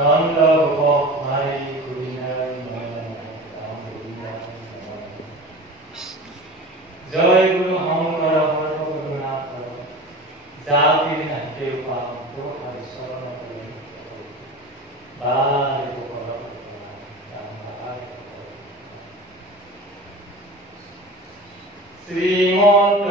নন্দ গোপ মাই গোবিন্দাই ৰাম গোবিন্দাই জয় গুৰু শংকৰ সৰ্বগুণনাথ জাতি নাট্য পাম তো হৰিচৰণ কৰি বাই শ্ৰীমন্ত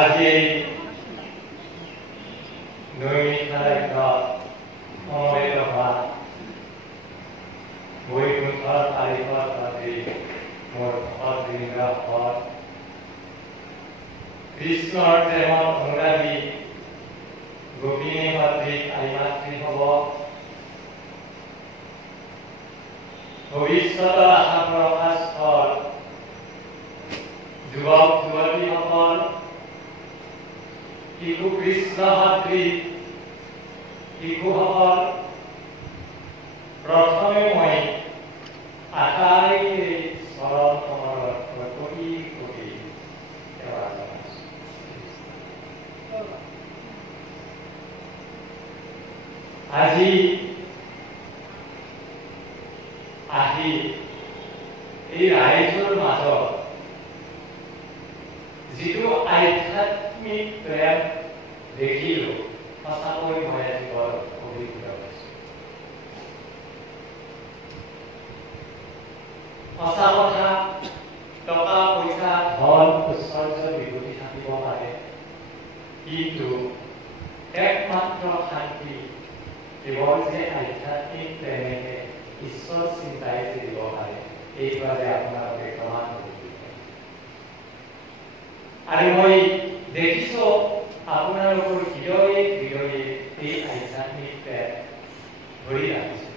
আজি নৈমিষাৰণ্যত সমবেত হোৱা বৈকুণ্ঠৰ তাৰিখত আজি মোৰ ভকতবৃন্দসকল কৃষ্ণৰ প্ৰেমত অনুৰাগী গোপিনী সদৃশ আইমাতৃ হ'ব ভৱিষ্যতৰ আশা প্ৰকাশ স্থল যুৱক যুৱতীসকল শিশু কৃষ্ণ সদৃশ শিশুসকল প্ৰথমে মই আটাইৰে চৰণ কমলত কোটি কোটি সেৱা জনাইছোঁ। আজি আহি এই ৰাইজৰ মাজত যিটো আধ্যাত্মিক প্ৰেম দেখিলোঁ সঁচাকৈ মই আজি বৰ অভিভূত হৈছোঁ। সঁচা কথা, টকা পইচা ধন ঐশ্বৰ্য বিভূতি থাকিব পাৰে, কিন্তু একমাত্ৰ শান্তি কেৱল যে আধ্যাত্মিক প্ৰেমেৰে ঈশ্বৰ চিন্তাই যে দিব পাৰে, এইটো আজি আপোনালোকে প্ৰমাণ কৰিব। আৰু মই দেখিছো আপোনালোকৰ হৃদয়ে হৃদয়ে এই আধ্যাত্মিক প্ৰেম ধৰি ৰাখিছে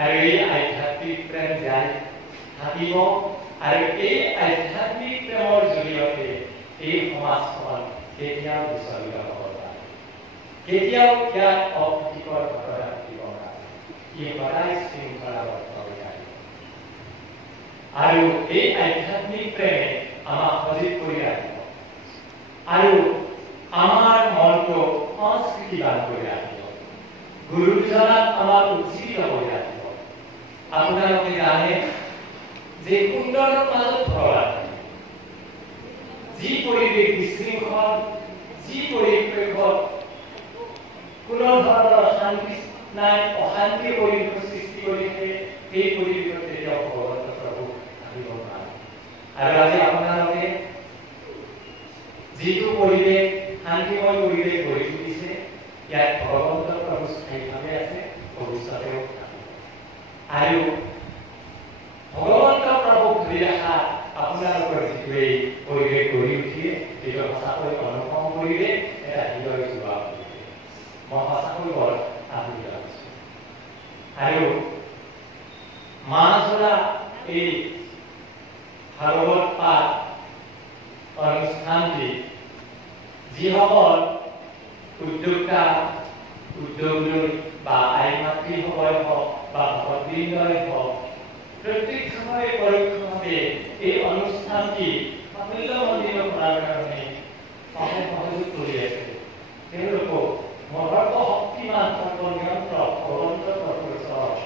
আৰু এই আধ্যাত্মিক প্ৰেম যাই থাকিব আৰু এই আধ্যাত্মিক প্ৰেমৰ জৰিয়তে এই সমাজখন কেতিয়াও বিচলিত হ'ব পাৰে, কেতিয়াও ইয়াত অপ্ৰীতিকৰ ঘটনা ঘটিব পাৰে, ই সদায় শৃংখলাবদ্ধ হৈ থাকিব আৰু এই আধ্যাত্মিক প্ৰেমে আমাক সজীৱ কৰি ৰাখিব আৰু আমাৰ মনটো সংস্কৃতিবান কৰি ৰাখিব, গুৰুজনাক আমাক উজ্জীৱিত কৰি ৰাখিব। আপোনালোকে জানে যে সুন্দৰৰ মাজত ভগৱান, যি পৰিৱেশ বিশৃংখল, যি পৰিৱেশত কোনো ধৰণৰ শান্তি নাই, অশান্তিৰ পৰিৱেশ সৃষ্টি কৰি থাকে, সেই পৰিৱেশত কেতিয়াও ভগৱন্ত প্ৰভু আহিব নোৱাৰে। আৰু আজি আপোনালোকে যিটো পৰিৱেশ শান্তিময় পৰিৱেশ গঢ়ি তুলিছে, ইয়াত ভগৱন্ত প্ৰভু স্থায়ীভাৱে আছে, ভৱিষ্যতেও থাকিব। আৰু ভগৱন্ত প্ৰভুক ধৰি ৰখা আপোনালোকৰ যিটো এই পৰিৱেশ গঢ়ি উঠিলে, যিটো সঁচাকৈ অনুপম পৰিৱেশ, এটা হৃদয় যোৱা পৰিৱেশ। মই সঁচাকৈ বৰ আনন্দিত হৈছোঁ। আৰু মাহজোৰা এই ভাগৱত পাঠ অনুষ্ঠানটি যিসকল উদ্যোক্তা, উদ্যোগলৈ বা আই মাতৃসকলে হওক বা ভকতবৃন্দই হওক, প্ৰত্যক্ষভাৱে পৰোক্ষভাৱে এই অনুষ্ঠানটি সাফল্যমণ্ডিত কৰাৰ কাৰণে সহযোগ কৰি আছে। তেওঁলোকক মই সৰ্বশক্তিমান সৰ্বনিয়ন্ত্ৰক ভগৱন্ত প্ৰভুৰ ওচৰত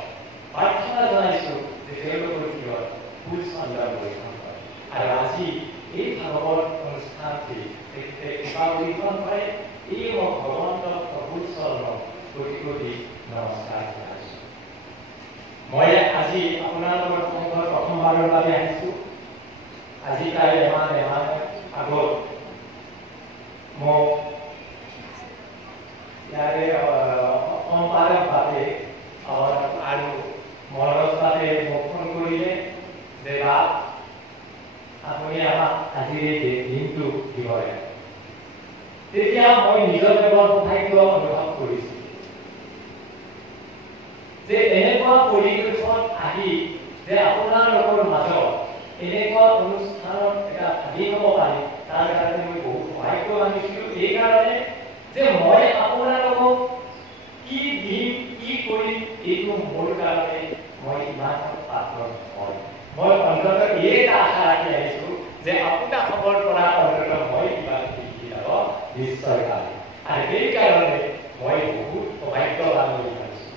প্ৰাৰ্থনা জনাইছোঁ যে তেওঁলোকৰ জীৱনত ফুল চন্দন বৰ্ষণ কৰে। আৰু আজি এই ভাগৱত অনুষ্ঠানটি তেখেতে কৃপা বৰ্ষণ কৰে। এই মই ভগৱন্ত প্ৰভুৰ চৰণত কোটি কোটি নমস্কাৰ জনাইছোঁ। মই আজি আপোনালোকৰ সংঘৰ প্ৰথমবাৰৰ বাবে আহিছোঁ। আজি প্ৰায় এমাহ আগত মোক ইয়াৰে সম্পাদকভাৱে আৰু মৰজভাৱে মোক ফোন কৰিলে যে বাপ, আপুনি আমাক আজিৰ এই দিনটো দিব লাগে। তেতিয়া মই নিজকে বৰ সৌভাগ্য অনুভৱ কৰিছোঁ যে এনেকুৱা পৰিৱেশত আহি যে আপোনালোকৰ মাজত এনেকুৱা অনুষ্ঠানত এটা ভাগি হ'ব পাৰি, তাৰ কাৰণে মই বহুত সৌভাগ্য মানিছিলোঁ। এইকাৰণে যে মই আপোনালোকক কি দিম, কি কৰিম, এইটো মোৰ কাৰণে মই ইমান পাত্ৰ নহয়। মই অন্তত এটা আশা ৰাখি আহিছোঁ যে আপোনালোকৰ পৰা অন্তত মই কিবা শিকি যাব নিশ্চয় পাম। আৰু সেইকাৰণে মই বহুত সৌভাগ্যৱান বুলি ভাবিছোঁ।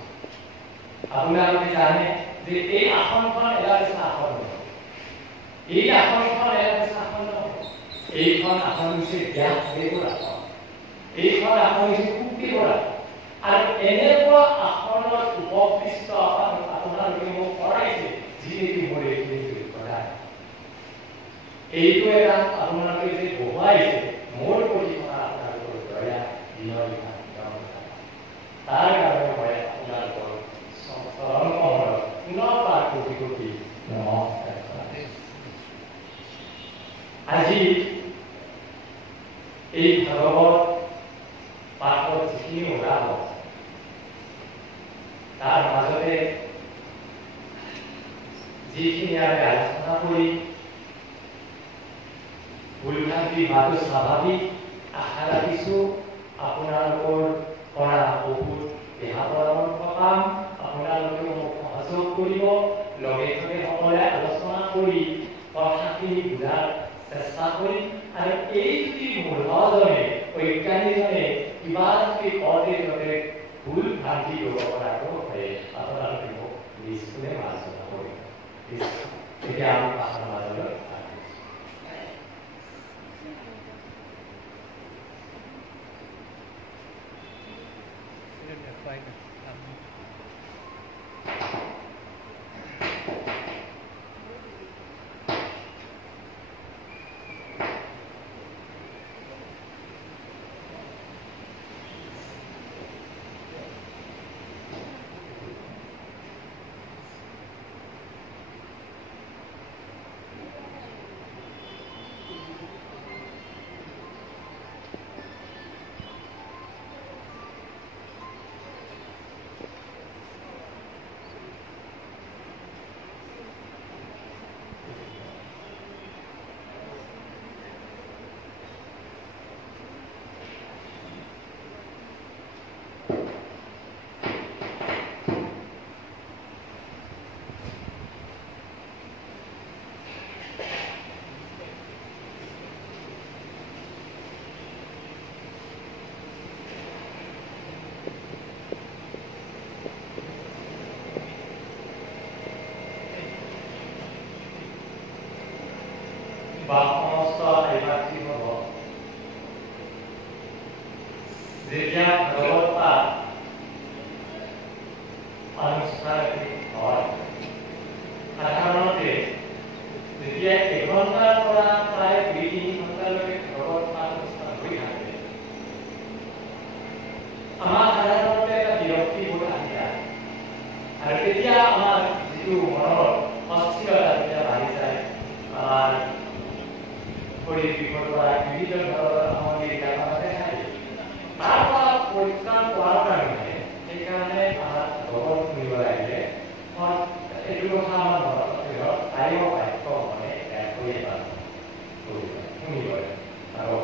আপোনালোকে জানে যে এই আসনখন এলাবিছা আসন নহয়। এই আসনখন এলাবিছা আসন নহয়। এইখন আসন হৈছে ব্যাসদেৱৰ আসন। এইখন আসন হৈছে শুকদেৱৰ আসন। আৰু এনেকুৱা আসনত উপবিষ্ট আসন আপোনালোকে মোক কৰাইছে, যিটো মোৰ এইখিনি যোগ্যতা। এইটো এটা আপোনালোকে যে বহুৱাইছে মোৰ প্ৰতি থকা আপোনালোকৰ দয়া, বিনয়, তাৰ কাৰণে মই আপোনালোকৰ চৰণ কমলত পুনৰবাৰ কোটি কোটি নমস্কাৰ জনাইছোঁ। আজি এই ভাগৱত পাঠত যিখিনি ওলাব, তাৰ মাজতে যিখিনি আমি আলোচনা কৰি ভুল-ভ্ৰান্তি হোৱাটো স্বাভাৱিক। আশা ৰাখিছোঁ আপোনালোকৰ পৰা বহুত দিহা পৰামৰ্শ পাম। আপোনালোকে মোক সহযোগ কৰিব, লগে ভাগে সকলোৱে আলোচনা কৰি কথাখিনি বুজাৰ চেষ্টা কৰিম। আৰু এই যদি মূঢ়জনে, অজ্ঞানীজনে কিবা যদি কওঁতে ততে ভুল ভ্ৰান্তি ল'ব পৰাটো হয়, আপোনালোকে মোক নিশ্চয় আলোচনা কৰিব। তেতিয়া আমি আপোনাৰ মাজলৈ বা সমস্ত আইমাতৃ হ'ব যেতিয়া ভাগৱত পাঠ অনুষ্ঠান হয়। সাধাৰণতে যেতিয়া এঘণ্টাৰ পৰা প্ৰায় 2-3 ঘণ্টালৈকে ভাগৱত পাঠ অনুষ্ঠান হৈ থাকে, আমাৰ সাধাৰণতে এটা বিৰক্তিবোধ আহি যায়। আৰু তেতিয়া আমাৰ যিটো মনৰ অস্থিৰতা যেতিয়া বাঢ়ি যায়, আমাৰ শৰীৰ বিষৰ পৰা বিভিন্ন ধৰণৰ সামগ্ৰী দেখা যায়। তাৰ পৰা পৰিত্ৰাণ পোৱাৰ কাৰণে সেইকাৰণে আমাৰ ভাগৱত শুনিব লাগিলে এইটো কথা আমাৰ মনত আহিব বাক্য মনে শুনিব আৰু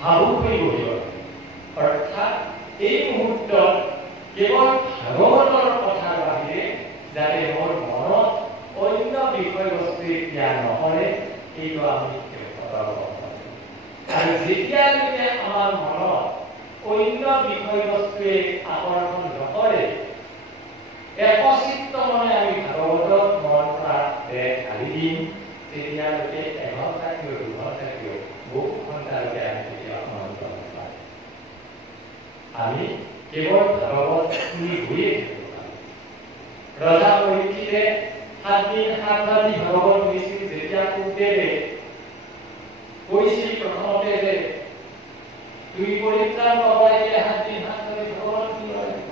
ভাবুক হৈ বহিব। অৰ্থাৎ এই মুহূৰ্তত কেৱল ভাগৱতৰ কথাৰ বাহিৰে যাতে মোৰ মনত অন্য বিষয়বস্তু এতিয়া নহৰে, এইটো আমি আৰু যেতিয়ালৈকে আমাৰ মনত অন্য বিষয়বস্তুৱে আকৰ্ষণ নকৰে, একচিত্ত মনে আমি ভাগৱতত মন ঢালি দিম, তেতিয়ালৈকে এঘণ্টাকৈ 2 ঘণ্টাকৈ বহু ঘণ্টালৈকে আমি কেতিয়াও আনন্দ নাপায়। আমি কেৱল ভাগৱত শুনি বহিয়ে থাকিব পাৰোঁ। ৰজা পৰীক্ষিতে 7 দিন 7 ৰাতি ভাগৱত শুনিছিল। যেতিয়া সুখদেৱে কৈছিল প্ৰথমতে যে তুমি পৰিত্ৰাণ পাব লাগিলে 7 দিন 7 ৰাতি ভাগৱত শুনিব লাগিব,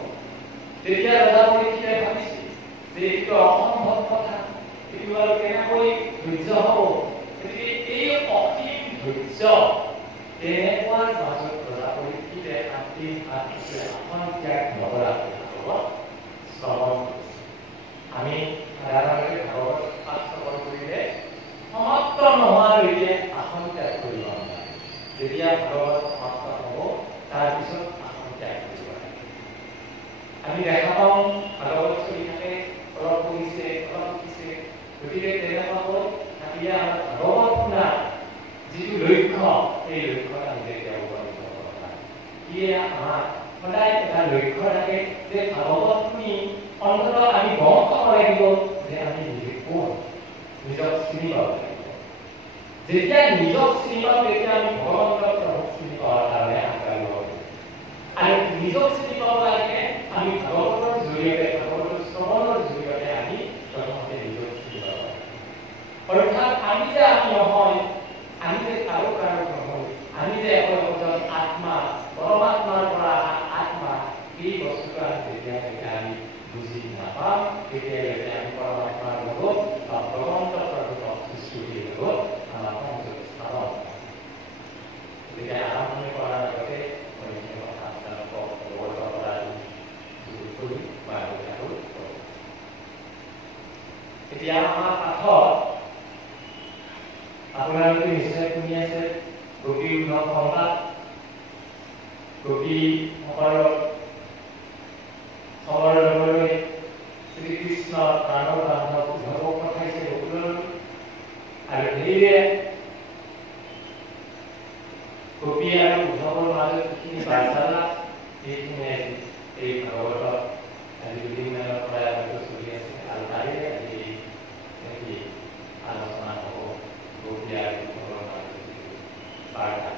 তেতিয়া ৰজা পৰীক্ষিতে ভাবিছিল যে এইটো অসম্ভৱ কথা, এইটো আৰু কেনেকৈ ধৈৰ্য হ'ব। গতিকে এই অসীম ধৈৰ্য তেনেকুৱাৰ মাজত ৰজা পৰীক্ষিতে 7 দিন 7 ৰাতি আসন ত্যাগ নকৰাকৈ ভাগৱত শ্ৰৱণ কৰিছিল। আমি সাধাৰণতে ভাগৱত পাঠ শ্ৰৱণ কৰিলে সমাপ্ত নোহোৱালৈকে আসন ত্যাগ কৰিব নালাগে। যেতিয়া ভাগৱত সমাপ্ত হ'ব, তাৰপিছত আসন ত্যাগ কৰিব লাগে। আমি দেখা পাওঁ ভাগৱত চলি থাকে, অলপ পঢ়িছে, অলপ শিকিছে। গতিকে তেনেকুৱাকৈ থাকিলে আমাৰ ভাগৱত শুনাৰ যিটো লক্ষ্য, সেই লক্ষ্যত আমি কেতিয়াও উপনীত হ'ব নোৱাৰোঁ। ইয়ে আমাৰ সদায় এটা লক্ষ্য থাকে যে ভাগৱত শুনি অন্ততঃ আমি গম পাব লাগিব যে আমি নিজে কোন, নিজক চিনি পাব লাগিব। যেতিয়া নিজক চিনি পাওঁ, তেতিয়া আমি ভগৱন্তৰ প্ৰভুক চিনি পোৱাৰ কাৰণে আগবাঢ়িব লাগিব। আৰু নিজক চিনি পাব লাগে আমি ভাগৱতৰ জৰিয়তে, ভাগৱতৰ শ্ৰৱণৰ জৰিয়তে আমি প্ৰথমতে নিজক চিনি পাব লাগিব। অৰ্থাৎ আমি যে আমি নহয়, আমি যে কাৰো নহয়, আমি যে এজন আত্মা, পৰমাত্মাৰ পৰা আত্মা, এই বস্তুটো আমি যেতিয়ালৈকে আমি বুজি নাপাম, তেতিয়ালৈকে আমি পৰমাত্মাৰ লগত বা ভগৱন্তৰ প্ৰভুক সৃষ্টিৰ লগত আমাৰ সংযোগ স্থাপন। গতিকে আৰম্ভণি কৰাৰ আগতে মই এইখিনি কথা আপোনালোকক ভগৱতৰ পৰা কৰি বা এতিয়া আমাৰ পাঠত আপোনালোকে নিশ্চয় শুনি আছে গোপী উদ্ধৱ সংবাদ। গোপীসকলৰ খবৰ ল'বলৈ শ্ৰীকৃষ্ণ প্ৰাণৰ বান্ধৱ উদ্ধৱক পঠাইছে গোকুললৈ। আৰু সেয়ে গোপী আৰু উদ্ধৱৰ মাজত যিখিনি বাৰ্তালাপ, সেইখিনিয়ে এই ভাগৱতত আজি 2 দিনমানৰ পৰা চলি আছে। আৰু তাৰে আজি আলোচনা হ'ব গোপী আৰু উদ্ধৱৰ মাজত যিটো বাৰ্তা।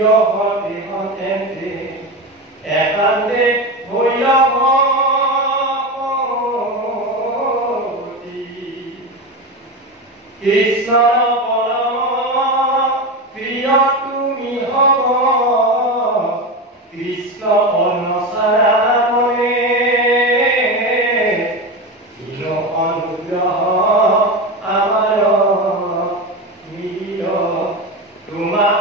বিৰহতে হতেন্তে একান্তে হৈল ভকতি। কৃষ্ণৰ পৰম প্ৰিয় তুমি হব, কৃষ্ণ অনুচৰা মনে, কিনো অনুগ্ৰহ আমাৰ মিলিল তোমাৰ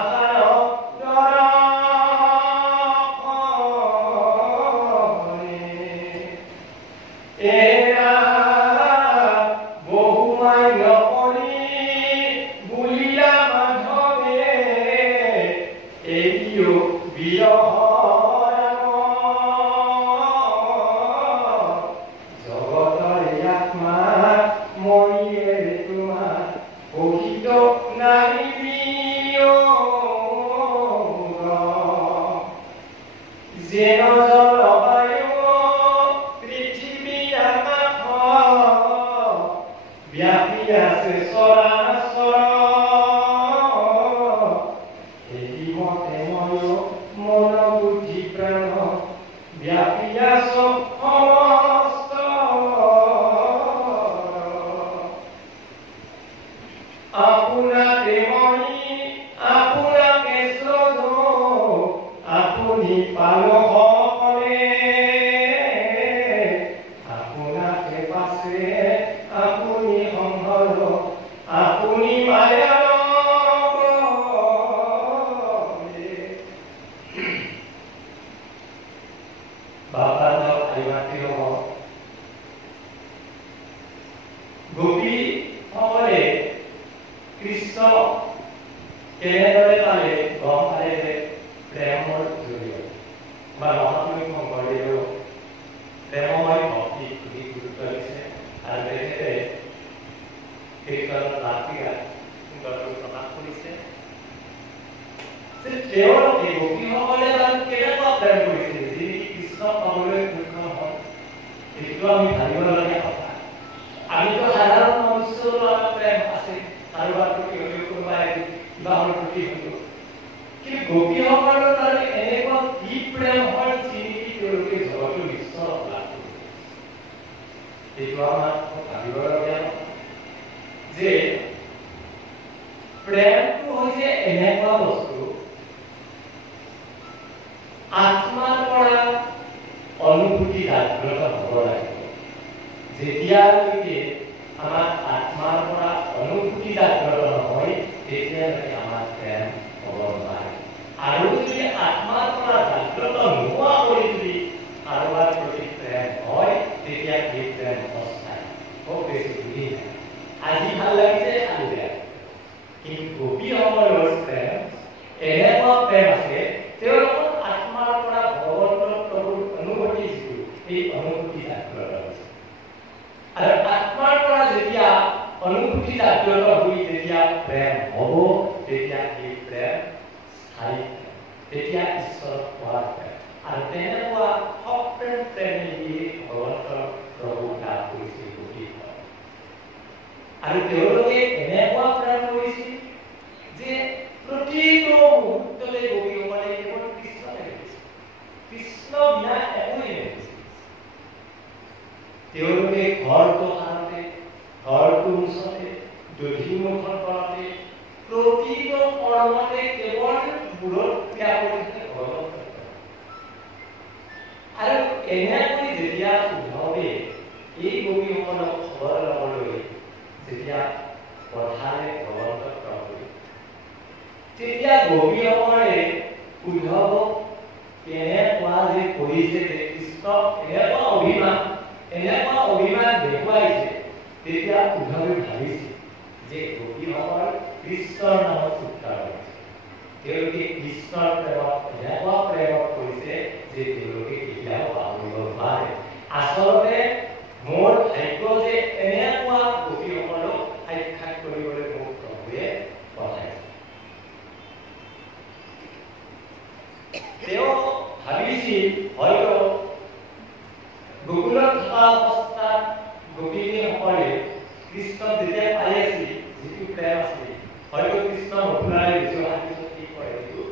হয়তো কৃষ্ণ মথুৰালৈ যোৱা পিছত কি কৰে এইটো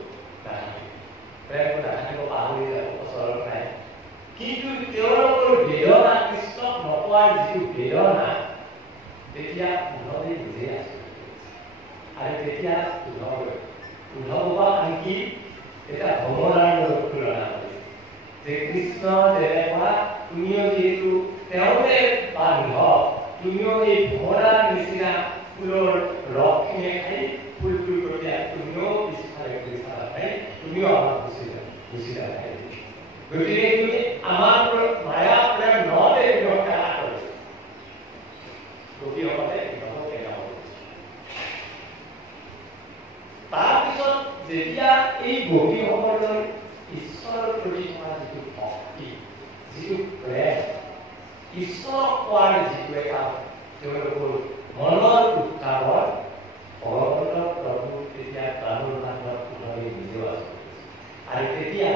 তেওঁলোকৰ বেদনা কৃষ্ণক নপোৱাৰ যিটো বেদনা তেতিয়া উদ্ধৱে বুজি আছিল আৰু তেতিয়া উদ্ধৱ আনকি এটা ভগৱানৰ লগত তুলনা কৰিছে যে কৃষ্ণ যেনেকুৱা তুমিও যিহেতু তেওঁৰে বান্ধৱ তুমিও এই ভগৱানৰ নিচিনা ফুলৰ ৰসখিনি খাই ফুল কৰি তুমিও পিছফালে পিছফালে খাই তুমিও আমাক গুচি যাব গতিকে তুমি আমাৰ মায়া প্ৰেম নদে ৰক্ষা কৰিছে গোপীসকলে তাৰপিছত যেতিয়া এই গোপীসকলৰ ঈশ্বৰৰ প্ৰতি থকা যিটো ভক্তি যিটো প্ৰেম ঈশ্বৰক পোৱাৰ যিটো এটা তেওঁলোকৰ মনৰ উত্তাপত ভগৱন্তৰ প্ৰভু তেতিয়া প্ৰাণুৰ্ভাৱত পুনৰি নিজেও আছে আৰু তেতিয়া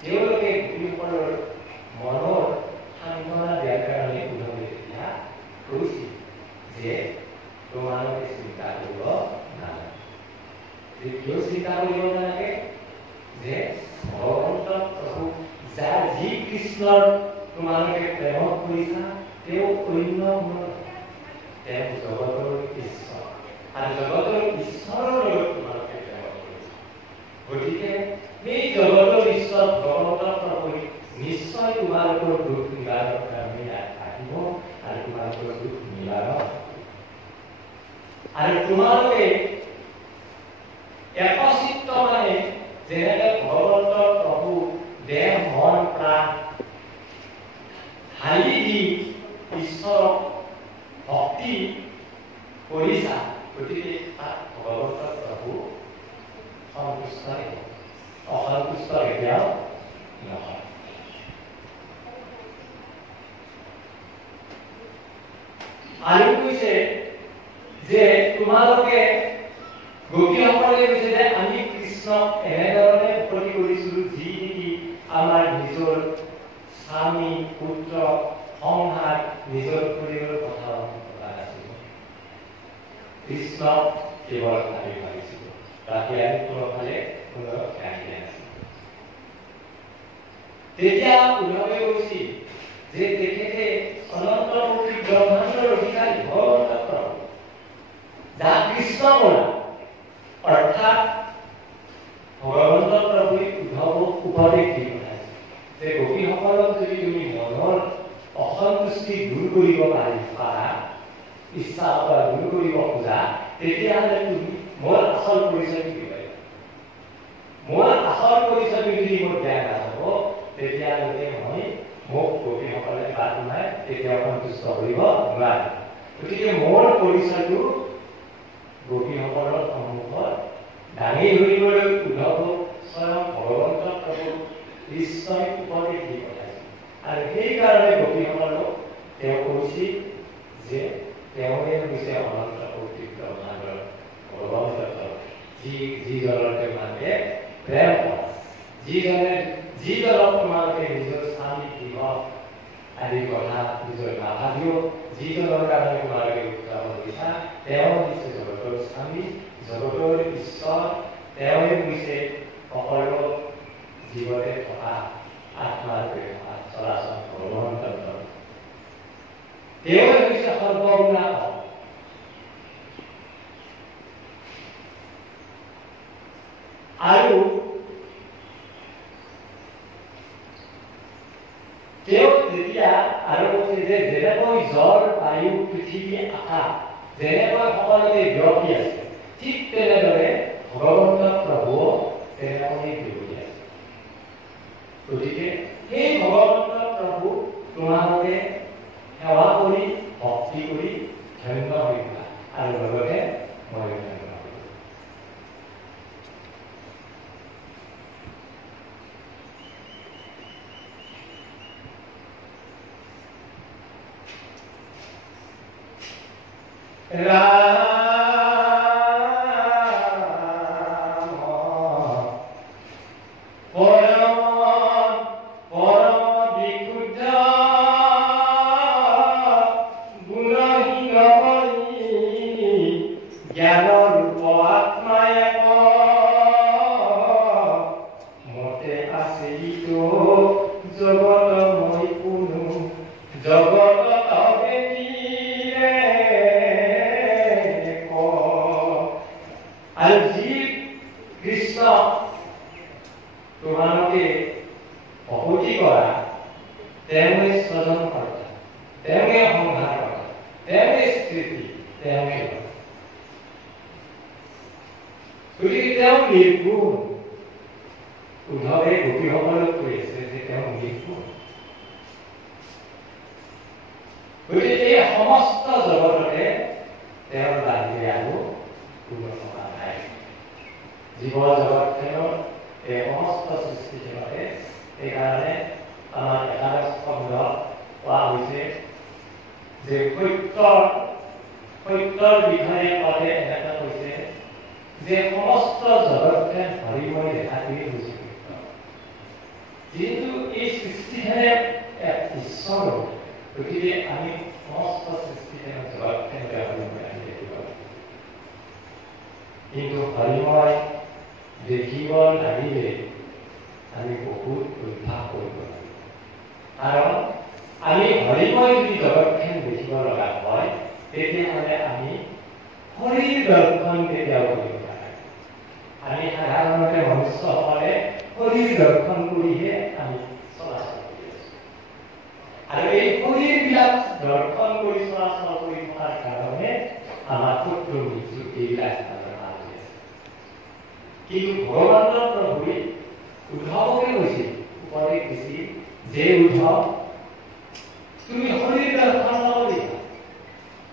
তেওঁলোকে গোপীসকলৰ মনৰ সান্তনা দিয়াৰ কাৰণে উদ্ধৱে তেতিয়া কৈছিল যে তোমালোকে চিন্তা কৰিব নালাগে কিয় চিন্তা কৰিব নালাগে যে ভগৱন্ত প্ৰভু যাৰ যি কৃষ্ণৰ তোমালোকে প্ৰেমত কৰিছা তেওঁ অন্য তেওঁ জগতৰ ঈশ্বৰ আৰু জগতৰ ঈশ্বৰৰ লগত তোমালোকে প্ৰেমত কৰিছা গতিকে সেই জগতৰ ঈশ্বৰ ভগৱন্ত প্ৰভু নিশ্চয় তোমালোকৰ দুখ নিবাৰণৰ কাৰণে আহিব আৰু তোমালোকৰ দুখ নিবাৰণ আৰু তোমালোকে একচিত্ত মানে যেনেকে ভগৱন্ত প্ৰভু দেহ মন প্ৰাণ ঢালি দি ঈশ্বৰক ভক্তি কৰিছা গতিকে তাত ভগৱন্ত প্ৰভু সন্তুষ্ট অসন্তুষ্ট কেতিয়াও নহয় আৰু কৈছে যে তোমালোকে গোপীসকলে কৈছে যে আমি কৃষ্ণক এনেধৰণে ভক্তি কৰিছিলো যি নেকি আমাৰ নিজৰ স্বামী পুত্ৰ সংসাৰ নিজৰ পৰিয়ালৰ কথা ভবা নাছিল কৃষ্ণক কেৱল আমি ভাবিছিলো বাকী আমি কোনোফালে কোনো ধ্যান দিয়া নাছিল তেতিয়া উদ্ধৱে কৈছিল যে তেখেতে অনন্ত কোটি ব্ৰহ্মাণ্ডৰ অধিকাৰী ভগৱন্ত প্ৰভু যাক কৃষ্ণ বোলা অৰ্থাৎ ভগৱন্ত প্ৰভুৱে উদ্ধৱক উপদেশ দি পঠাইছে যে গোপীসকলক যদি তুমি মনৰ অসন্তুষ্টি দূৰ কৰিব পাৰা ইচ্ছা দূৰ কৰিব খোজা তেতিয়াহ'লে তুমি মোৰ আচল পৰিচয় দিব পাৰিবা মোৰ আচল পৰিচয় যদি মোৰ জ্ঞান নাথাব তেতিয়াহ'লে মই মোক গোপীসকলে বা তোমাৰ তেতিয়াও সন্তুষ্ট কৰিব নোৱাৰে গতিকে মোৰ পৰিচয়টো গোপীসকলৰ সন্মুখত দাঙি ধৰিবলৈ উদ্ধৱ স্বয়ং ভগৱন্ত প্ৰভু কৃষ্ণই উপদেশ দি পঠাইছিল আৰু সেইকাৰণে গোপীসকলক তেওঁ কৈছিল যে তেওঁৱে হৈছে অনন্ত কোটি ব্ৰহ্মাণ্ডৰ ভগৱন্ত যিজনৰ তোমালোকে প্ৰেম কৰা যিজনক তোমালোকে নিজৰ স্বামী গৃহ আদি কথা নিজৰ নাভাবিও যিজনৰ কাৰণে তোমালোকে উৎসাহ দিছা তেওঁ হৈছে জগতৰ স্বামী জগতৰ ঈশ্বৰ তেওঁৱে হৈছে সকলো জীৱতে থকা আত্মাৰ চলাচল ভগৱন্ত তেওঁৱে হৈছে সৰ্বগুণা আৰু তেওঁ যেতিয়া আৰু কৈছে যে যেনেকৈ জল বায়ু পৃথিৱী আকাশ যেনেকৈ সকলোতে ব্যাপি আছে ঠিক তেনেদৰে ভগৱন্ত প্ৰভু তেনেকৈ ব্যাপি আছে গতিকে সেই ভগৱন্ত প্ৰভু তোমালোকে সেৱা কৰি ভক্তি কৰি ধন্য হৈছা আৰু লগতে মই ধন্য জগত তোমালোকে অপতি কৰা তেওঁৱে স্বজন কৰ্তা, তেওঁৱে সংহাৰ কৰা, তেওঁৱে স্মৃতি, তেওঁৱে গতিকে তেওঁ নিৰ্গুণ। উদ্ধৱে গোপীসকলক কৈ আছে যে তেওঁ নিৰ্গুণ। গতিকে এই সমস্ত জগততে তেওঁৰ বাহিৰে আৰু কোনো নাই। জীৱ জগতখনৰ এই সমস্ত সৃষ্টিখনতে সেইকাৰণে আমাৰ একাদশ খণ্ডত কোৱা হৈছে যে সত্যৰ বিষয়ে কলে এনেকৈ কৈছে যে সমস্ত জগতখন হৰিময় দেখাটোৱে বুজি সত্য। যিহেতু এই সৃষ্টিখনে এক ঈশ্বৰ, গতিকে আমি সমস্ত সৃষ্টিখনৰ জগতখনকে হৰিময় আমি দেখিব লাগিব। কিন্তু হৰিময় দেখিব লাগিলে আমি বহুত অভ্যাস কৰিব লাগিব। কাৰণ আমি হৰিময় যদি জগতখন দেখিব লগা হয় তেতিয়াহ'লে আমি হৰিৰ দৰ্শন কেতিয়াও কৰিব লাগে। আমি সাধাৰণতে মনুষ্যসকলে হৰিৰ দৰ্শন কৰিহে আমি চলাচল কৰি আছো। আৰু এই হৰিবিলাক দৰ্শন কৰি চলাচল কৰি থকাৰ কাৰণে আমাৰ শত্ৰু মৃত্যু এইবিলাক নজনা হৈ আছে। কিন্তু ভগৱন্তৰ প্ৰভুৱে উদ্ধৱকে কৈছিল, উপদেশ দিছিল যে উদ্ধৱ তুমি হৰিৰ দৰ্শন নকৰিবা।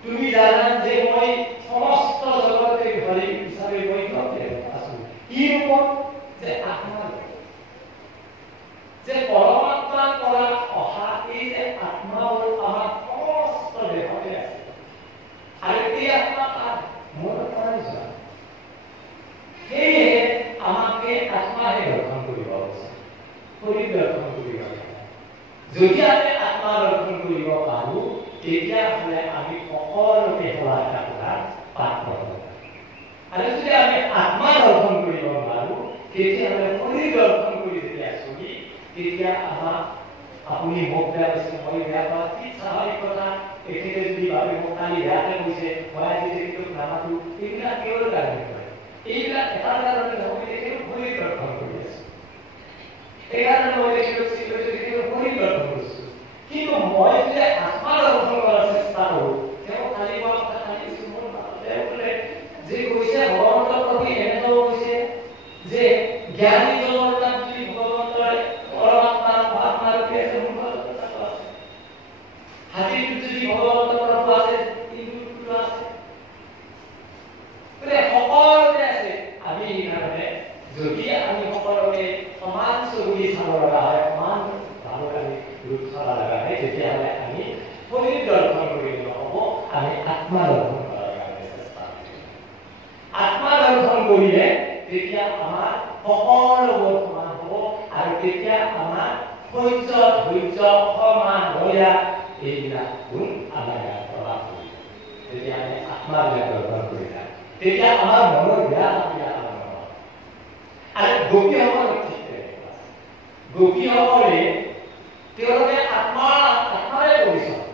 তুমি জানা যে মই সমস্ত জগতকে হৰি হিচাপে মই আছো। কি ৰূপত? যে আত্মা, যে পৰমাত্মাৰ পৰা অহা এই যে আত্মাবোৰ আমাৰ সমস্ত দেহতে আছে। আৰু এই আত্মা মোৰ পৰাই যোৱা। সেয়ে আমাকে আত্মাহে দৰ্শন কৰিব উচিত, শৰীৰ দৰ্শন কৰিব লাগে। যদি আমি আত্মা দৰ্শন কৰিব পাৰো তেতিয়াহ'লে আমি সকলোকে সেৱা এটা কৰাৰ পাত্ৰ হ'ব। আৰু যদি আমি আত্মা দৰ্শন কৰিব নোৱাৰো তেতিয়াহ'লে শৰীৰ দৰ্শন কৰি যেতিয়া চলি তেতিয়া আমাক আপুনি মোক বেয়া পাইছে, মই বেয়া পাওঁ, কি স্বাভাৱিক কথা। এখেতে যদি ভাবে মোক কালি বেয়াকে কৈছে, মই আজি তেখেতক নামাতো, এইবিলাক কেৱল কাৰণে কৰে। এইবিলাক এটা কাৰণে নহয়, তেখেতক শৰীৰ দৰ্শন কৰি আছে। সেইকাৰণে মই তেখেতক শৰীৰ দৰ্শন কৰিছো। কিন্তু মই যদি আত্মা দৰ্শন কৰাৰ চেষ্টা কৰো, তেওঁ কালি মই কথা কালি মোৰ তেওঁ বোলে যে কৈছে ভগৱন্তৰ প্ৰভু এনেকৈ কৈছে যে জ্ঞানীজনৰ তাত যদি ভগৱন্তৰ পৰমাত্মাৰ মহাত্মা ৰূপে আছে, হাতীটোত যদি ভগৱন্তৰ প্ৰভু আছে, ইন্দুটো আছে, সকলোতে আছে। আমি সেইকাৰণে যদি আমি সকলোকে সমান চকুৰে চাব লগা হয়, সমান ভাৱে আমি ৰূপ চাব লগা হয়, তেতিয়াহ'লে আমি শৰীৰ দৰ্শন কৰি নহ'ব, আমি আত্মা দৰ্শন কৰাৰ কাৰণে চেষ্টা কৰিব। আত্মা দৰ্শন কৰিলে তেতিয়া আমাৰ সকলোবোৰ সমান হ'ব। আৰু তেতিয়া আমাৰ সহ্য, ধৈৰ্য, ক্ষমা, দয়া এইবিলাক গুণ আমাৰ ইয়াত প্ৰভাৱ কৰিব। তেতিয়া আমি আত্মাবিলাক দৰ্শন কৰি যাম, তেতিয়া আমাৰ মনৰ বেয়া ভাববিলাক আমাৰ নহয়। আৰু গোপীসকল ঠিক তেনেকুৱা। গোপীসকলে তেওঁলোকে আত্মাৰে পৰিচয়,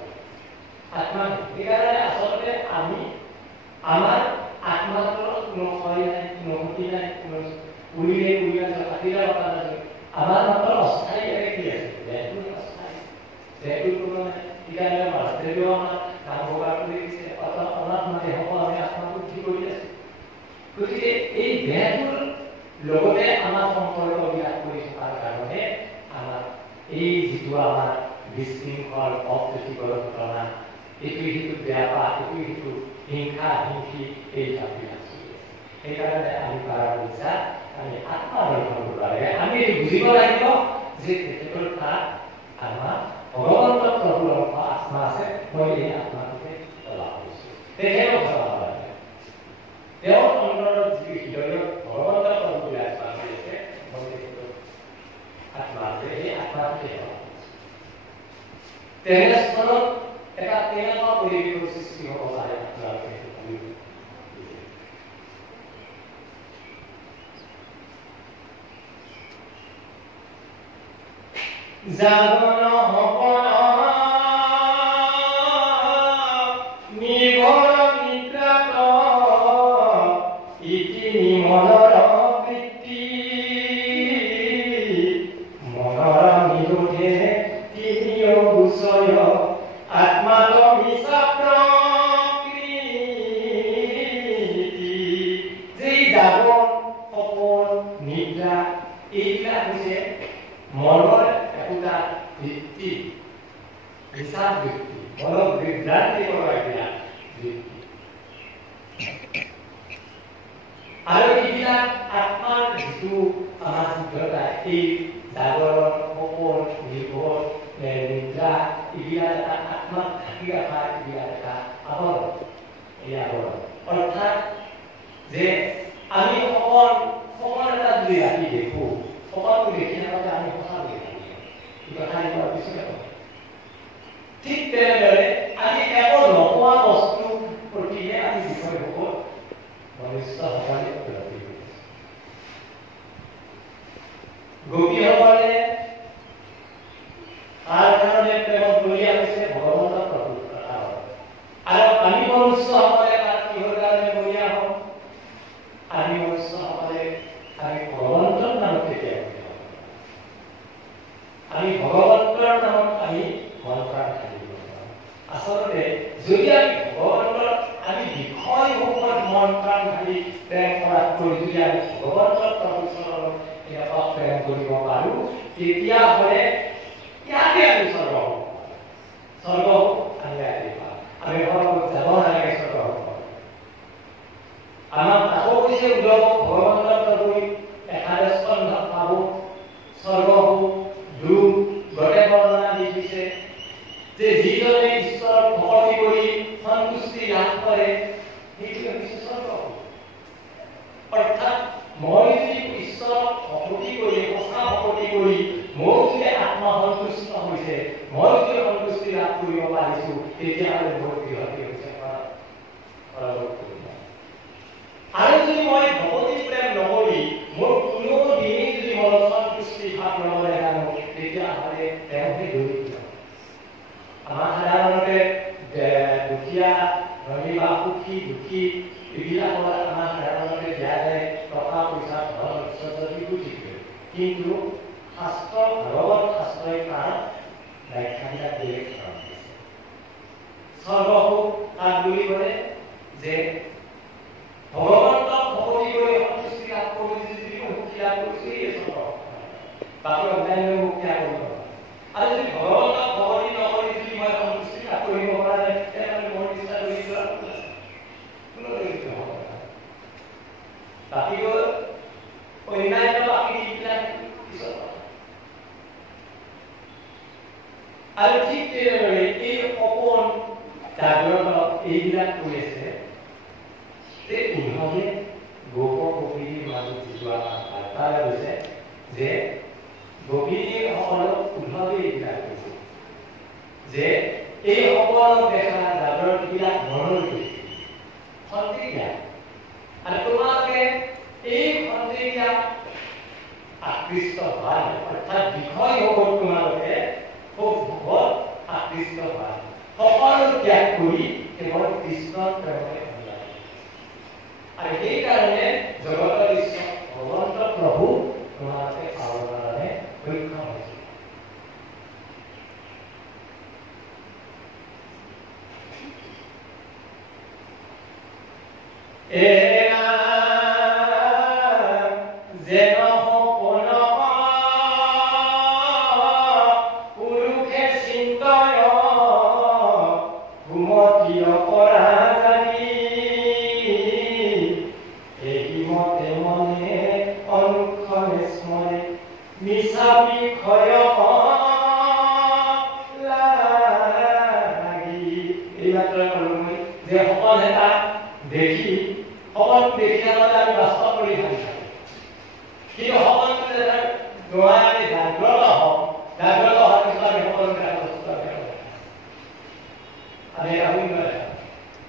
আত্মা। সেইকাৰণে আচলতে আমি আমাৰ আত্মাটোৰ কোনো ক্ষয় নাই, কোনো ক্ষতি নাই, কোনো উৰিলে নাযায়, কাটিলে কথা নাযায়। আমাৰ মাত্ৰ অস্থায়ী কি আছে? দেহটো অস্থায়ী, দেহটোৰ কোনো নাই। সেইকাৰণে মাষ্টৰেও আমাৰ কাম ভগা কৰি দিছে, অনাত্মা দেহকো আমি আত্মা বুদ্ধি কৰি আছো। গতিকে এই দেহটোৰ লগতে আমাৰ সম্পৰ্কবিলাক কৰি থকাৰ কাৰণে আমাৰ এই যিটো আমাৰ বিশৃংখল অপ্ৰীতিকৰ ঘটনা, এইটো সিটো বেয়া পা, এইটো সিটো হিংসা হিংসি, এই ভাববিলাক চলি আছে। সেইকাৰণে আমি পাৰা পইচা আমি আত্মা দৰ্শন কৰিব লাগে। আমি এইটো বুজিব লাগিব যে তেখেতৰ তাত আমাৰ ভগৱন্তৰ প্ৰভুৰ অংশ আত্মা আছে, মই এই আত্মাটোকে সেৱা কৰিছো, তেখেতক সেৱা কৰা লাগে। তেওঁৰ অন্তৰত যি হৃদয়ত ভগৱন্তৰ প্ৰভু বিৰাজমান কৰি আছে, মই তেখেতক আত্মা আছে, এই আত্মাটোকে সেৱা কৰিছো। তেনেস্থলত এটা তেনেকুৱা পৰিৱেশৰ সৃষ্টি হ'ব পাৰে। আপোনালোকে জাগন অপন নিভৰ নিদ্ৰাত ইতি নিমলৰ বৃত্তি এইবিলাক হৈছে মনৰ একোটা বৃত্তি, হিচাপ বৃত্তি, মনক বিভ্ৰান্তি কৰা এইবিলাক বৃত্তি। আৰু এইবিলাক আত্মাৰ যিটো আমাৰ শুদ্ধতা, এই জাগৰণ, সপোন, নিৰ্ভৰ, নিদ্ৰা, এইবিলাক এটা আত্মাক ঢাকি ৰখা এইবিলাক এটা আৱৰণ। এই আৱৰণ অৰ্থাৎ যে আমি সপোন এটা যদি ৰাতি দেখো, সপোনটো দেখি থাকোঁতে আমি সঁচা বুলি ভাবি এই কথা পিছতে কম। ঠিক তেনেদৰে আমি একো নোপোৱা বস্তুৰ প্ৰতিহে আমি বিষয়সমূহ মনুষ্যসকলে গতি কৰিছে। গোপীসকলে তাৰ কাৰণে প্ৰেমত বলি আনিছে ভগৱন্তৰ প্ৰভুৰ কথা। আৰু আমি মনুষ্যসকলে তাৰ কিহৰ কাৰণে বলিয়া হওঁ? আমি মনুষ্যসকলে আমি ভগৱন্তৰ নামত কেতিয়া আমি ভগৱন্তৰ নামত আমি মন প্ৰাণ ঢালিব পাৰোঁ। আচলতে যদি আমি ভগৱন্তৰ আমি বিষয়সমূহত মন প্ৰাণ ঢালি প্ৰেম কৰাতকৈ যদি আমি ভগৱন্তৰ প্ৰভুচৰণত এনেকুৱা প্ৰেম কৰিব পাৰোঁ, তেতিয়াহ'লে ইয়াতে আমি স্বৰ্গ হ'ব। স্বৰ্গ আমি ইয়াতে পাম। আমি ঘৰলৈ যাব নালাগে স্বৰ্গ হ'ব। আমাক আকৌ কৈছে উদক ভগৱন্তৰ প্ৰভুই 11 স্কন্ধত পাব স্বৰ্গ হ'ব। গোটেই বৰ্ণনা দি দিছে যে যিজনে ঈশ্বৰৰ ভক্তি কৰি সন্তুষ্টি লাভ কৰে সেইটোৱে হৈছে স্বৰ্গ। অৰ্থাৎ মই যদি ঈশ্বৰক ভক্তি কৰি সঁচা ভক্তি কৰি মোৰ যদি আত্মা সন্তুষ্ট হৈছে, মই যদি সন্তুষ্টি লাভ কৰিব পাৰিছো, তেতিয়াহ'লে মোৰ বৃহৎ হৈছে আৰু যদি মই ভক্তি প্ৰেম নকৰি মোৰ কোনো দিনেই যদি মনত সন্তুষ্টি ভাৱ ল'বলৈ জানো, তেতিয়াহ'লে তেওঁহে দৰিদ্ৰ। আমাৰ সাধাৰণতে দুখীয়া, ধনী বা সুখী, দুখী এইবিলাকত আমাৰ সাধাৰণতে দিয়া যায় টকা পইচা, ধন ঐশ্বৰ্য বিভূতিকে। কিন্তু শাস্ত্ৰ, ভগৱত শাস্ত্ৰই তাৰ ব্যাখ্যাবিলাক বেলেগ ধৰণৰ দিছে। স্বৰ্গসুখ তাক বুলি ক'লে যে ভগৱন্তক ভক্তি কৰি সন্তুষ্টি লাভ কৰি যদি মুক্তি লাভ কৰিছে এই স্বৰ্গ। বাকী অন্যান্য মুক্তি লাভ কৰিব। আৰু যদি ভগৱন্তক ভক্তি নকৰি যদি মই সন্তুষ্টি লাভ কৰিব পৰা নাই, তেনেহ'লে মোৰ নিচিনা দৰিদ্ৰ কোনো দৰিদ্ৰ হ'ব নোৱাৰে। বাকী অন্যান্য বাকী এইবিলাক পিছত আৰু ঠিক তেনেদৰে এই সপোন জাগ্ৰত এইবিলাক কৰি আছে যে উদ্ধৱে গোপ গোপিনীৰ মাজত যিটো আমাৰ বাৰ্তা গৈছে যে গোপিনীসকলক উদ্ধৱে এইবিলাক কৈছে যে এই সপোনত দেখা জাগ্ৰতবিলাক মনলৈ গৈছে খন্তেকীয়া। আৰু তোমালোকে এই খন্তেকীয়া আকৃষ্ট হোৱা নাই, অৰ্থাৎ বিষয় হ'ব তোমালোকে খুব ভোগত আকৃষ্ট হোৱা নাই। সকলো ত্যাগ কৰি কেৱল কৃষ্ণৰ প্ৰেমে আৰু সেইকাৰণে জগতৰ ঈশ্বৰ ভগৱন্ত প্ৰভু তোমালোকে পাবৰ কাৰণে সক্ষম হৈছে।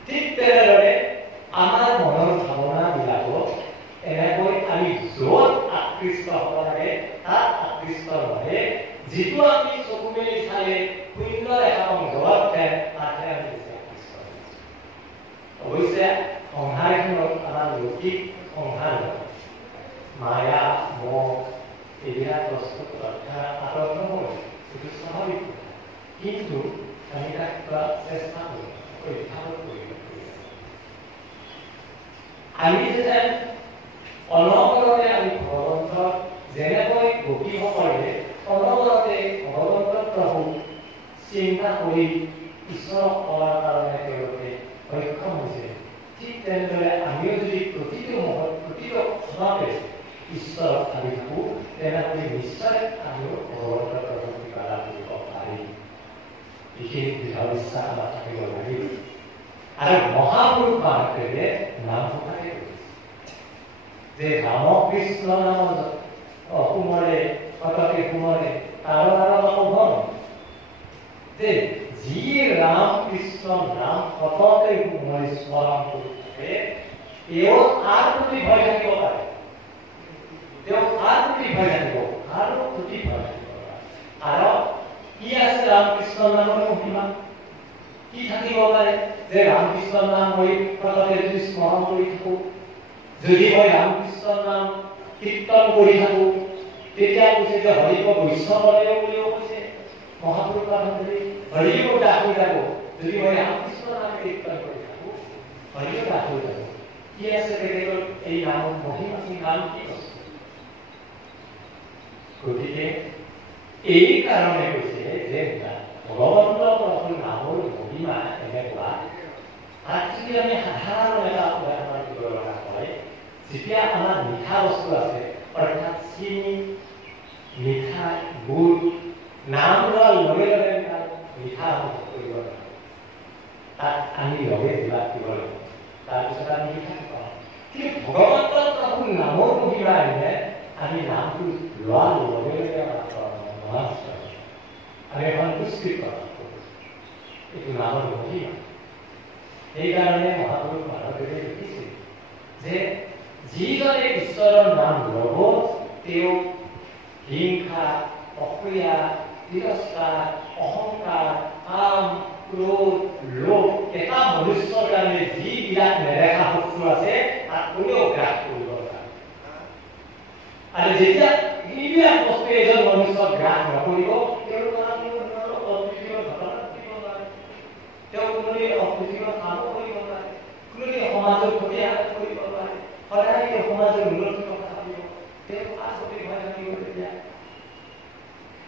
ঠিক তেনেদৰে আমাৰ মনৰ ভাৱনাবিলাকক এনেকৈ আমি য'ত আকৃষ্ট হ'ব লাগে তাত আকৃষ্ট নহয়। যিটো আমি চকু মেলি চালে শূন্য দেখা পাওঁ জগততে, তাতে আমি আকৃষ্ট হৈছোঁ। অৱশ্যে সংসাৰখনত আমাৰ লৌকিক সংসাৰত মায়া, মোহ এইবিলাক বস্তু আতংক হয়, এইটো স্বাভাৱিক কথা। কিন্তু আমি তাক চেষ্টা কৰোঁ অভ্যাস কৰিব। আমি যেন অনবৰতে আমি ভগৱন্তক যেনেকৈ গোপীসকলে অনবৰতে ভগৱন্তৰ প্ৰভু চিন্তা কৰি ঈশ্বৰক কৰাৰ কাৰণে তেওঁলোকে সক্ষম হৈছে, ঠিক তেনেদৰে আমিও যদি প্ৰতিটো ক্ষণতে ঈশ্বৰক ভাবি থাকোঁ, তেনেহ'লে নিশ্চয় আমিও ভগৱন্তৰ প্ৰভুক কিবা এটা কৰিব পাৰিম। বিশেষ দৃঢ় বিশ্বাস আমাৰ থাকিব লাগিব। আৰু মহাপুৰুষ মানৱে নাম প্ৰকাশে কৰিছে যে ৰামকৃষ্ণ নামৰ সোমৰে সততে সোমৰে তাৰ অভম, যে যি ৰামকৃষ্ণ নাম সততে সোমৰে স্মৰণ কৰি থাকে, তেওঁ তাৰ প্ৰতি ভয় থাকিব পাৰে, তেওঁ তাৰ প্ৰতি ভয় থাকিব, কাৰো প্ৰতি ভয় থাকিব পাৰে। কাৰণ কি আছে ৰামকৃষ্ণ নামৰ মহিমা? কি থাকিব পাৰে যে ৰামকৃষ্ণ নাম মই সততে যদি স্মৰণ কৰি থাকোঁ, যদি মই ৰামকৃষ্ণ নাম কীৰ্তন কৰি থাকোঁ, তেতিয়া কৈছে যে হৰিব বৈষ্ণৱদেৱ বুলিও কৈছে মহাপুৰুষৰ হৰিব দাস হৈ যাব। যদি মই ৰামকৃষ্ণ নাম কীৰ্তন কৰি থাকোঁ, হৰিব দাস হৈ যাব। কি আছে তেখেতৰ এই নামৰ মহিমা? নাম কি আছে? গতিকে এই কাৰণে কৈছে যে ভগৱন্তৰ প্ৰভুৰ নামৰ মহিমা এনেকুৱা। তাক যদি আমি সাধাৰণ এটা উদাহৰণ দিব লগা হয়, যেতিয়া আমাৰ মিঠা বস্তু আছে, অৰ্থাৎ চিনি, মিঠাই, গুড়, নাম লোৱাৰ লগে লগে তাক মিঠা অনুভৱ কৰিব লাগিব, তাক আমি লগে জিলাপ দিব লাগিব, তাৰপিছত আমি মিঠা পাওঁ। কিন্তু ভগৱন্তৰ প্ৰভুৰ নামৰ মহিমা আহিলে আমি নামটো লোৱাৰ লগে লগে আমি সন্তুষ্টি প্ৰকাশ কৰোঁ। এইটো নামৰ মহিমা। সেইকাৰণে মহাপুৰুষ মাধৱদেৱে লিখিছিল যে যিজনে ঈশ্বৰৰ নাম ল'ব, তেওঁ হিংসা, অসূয়া, তিৰস্কাৰ, অহংকাৰ, কাম, ক্ৰোধ, লোভ, এটা মনুষ্যৰ কাৰণে যিবিলাক নেদেখা শত্ৰু আছে তাক কোনেও গ্ৰাস কৰিব নোৱাৰে। আৰু যেতিয়া এইবিলাক বস্তু এজন মনুষ্যক গ্ৰাস নকৰিব, তেওঁৰ কাৰণে অপ্ৰীতিকৰ ঘটনা ঘটিব নোৱাৰে, তেওঁ কোনোদিন অপ্ৰীতিকৰ কাম কৰিব নোৱাৰে, কোনোদিন সমাজৰ ক্ষতি কৰিব নোৱাৰে, সদায় তেওঁ সমাজৰ উন্নতিৰ কথা ভাবিব, তেওঁ তাৰ প্ৰতি ভয় থাকিব। তেতিয়া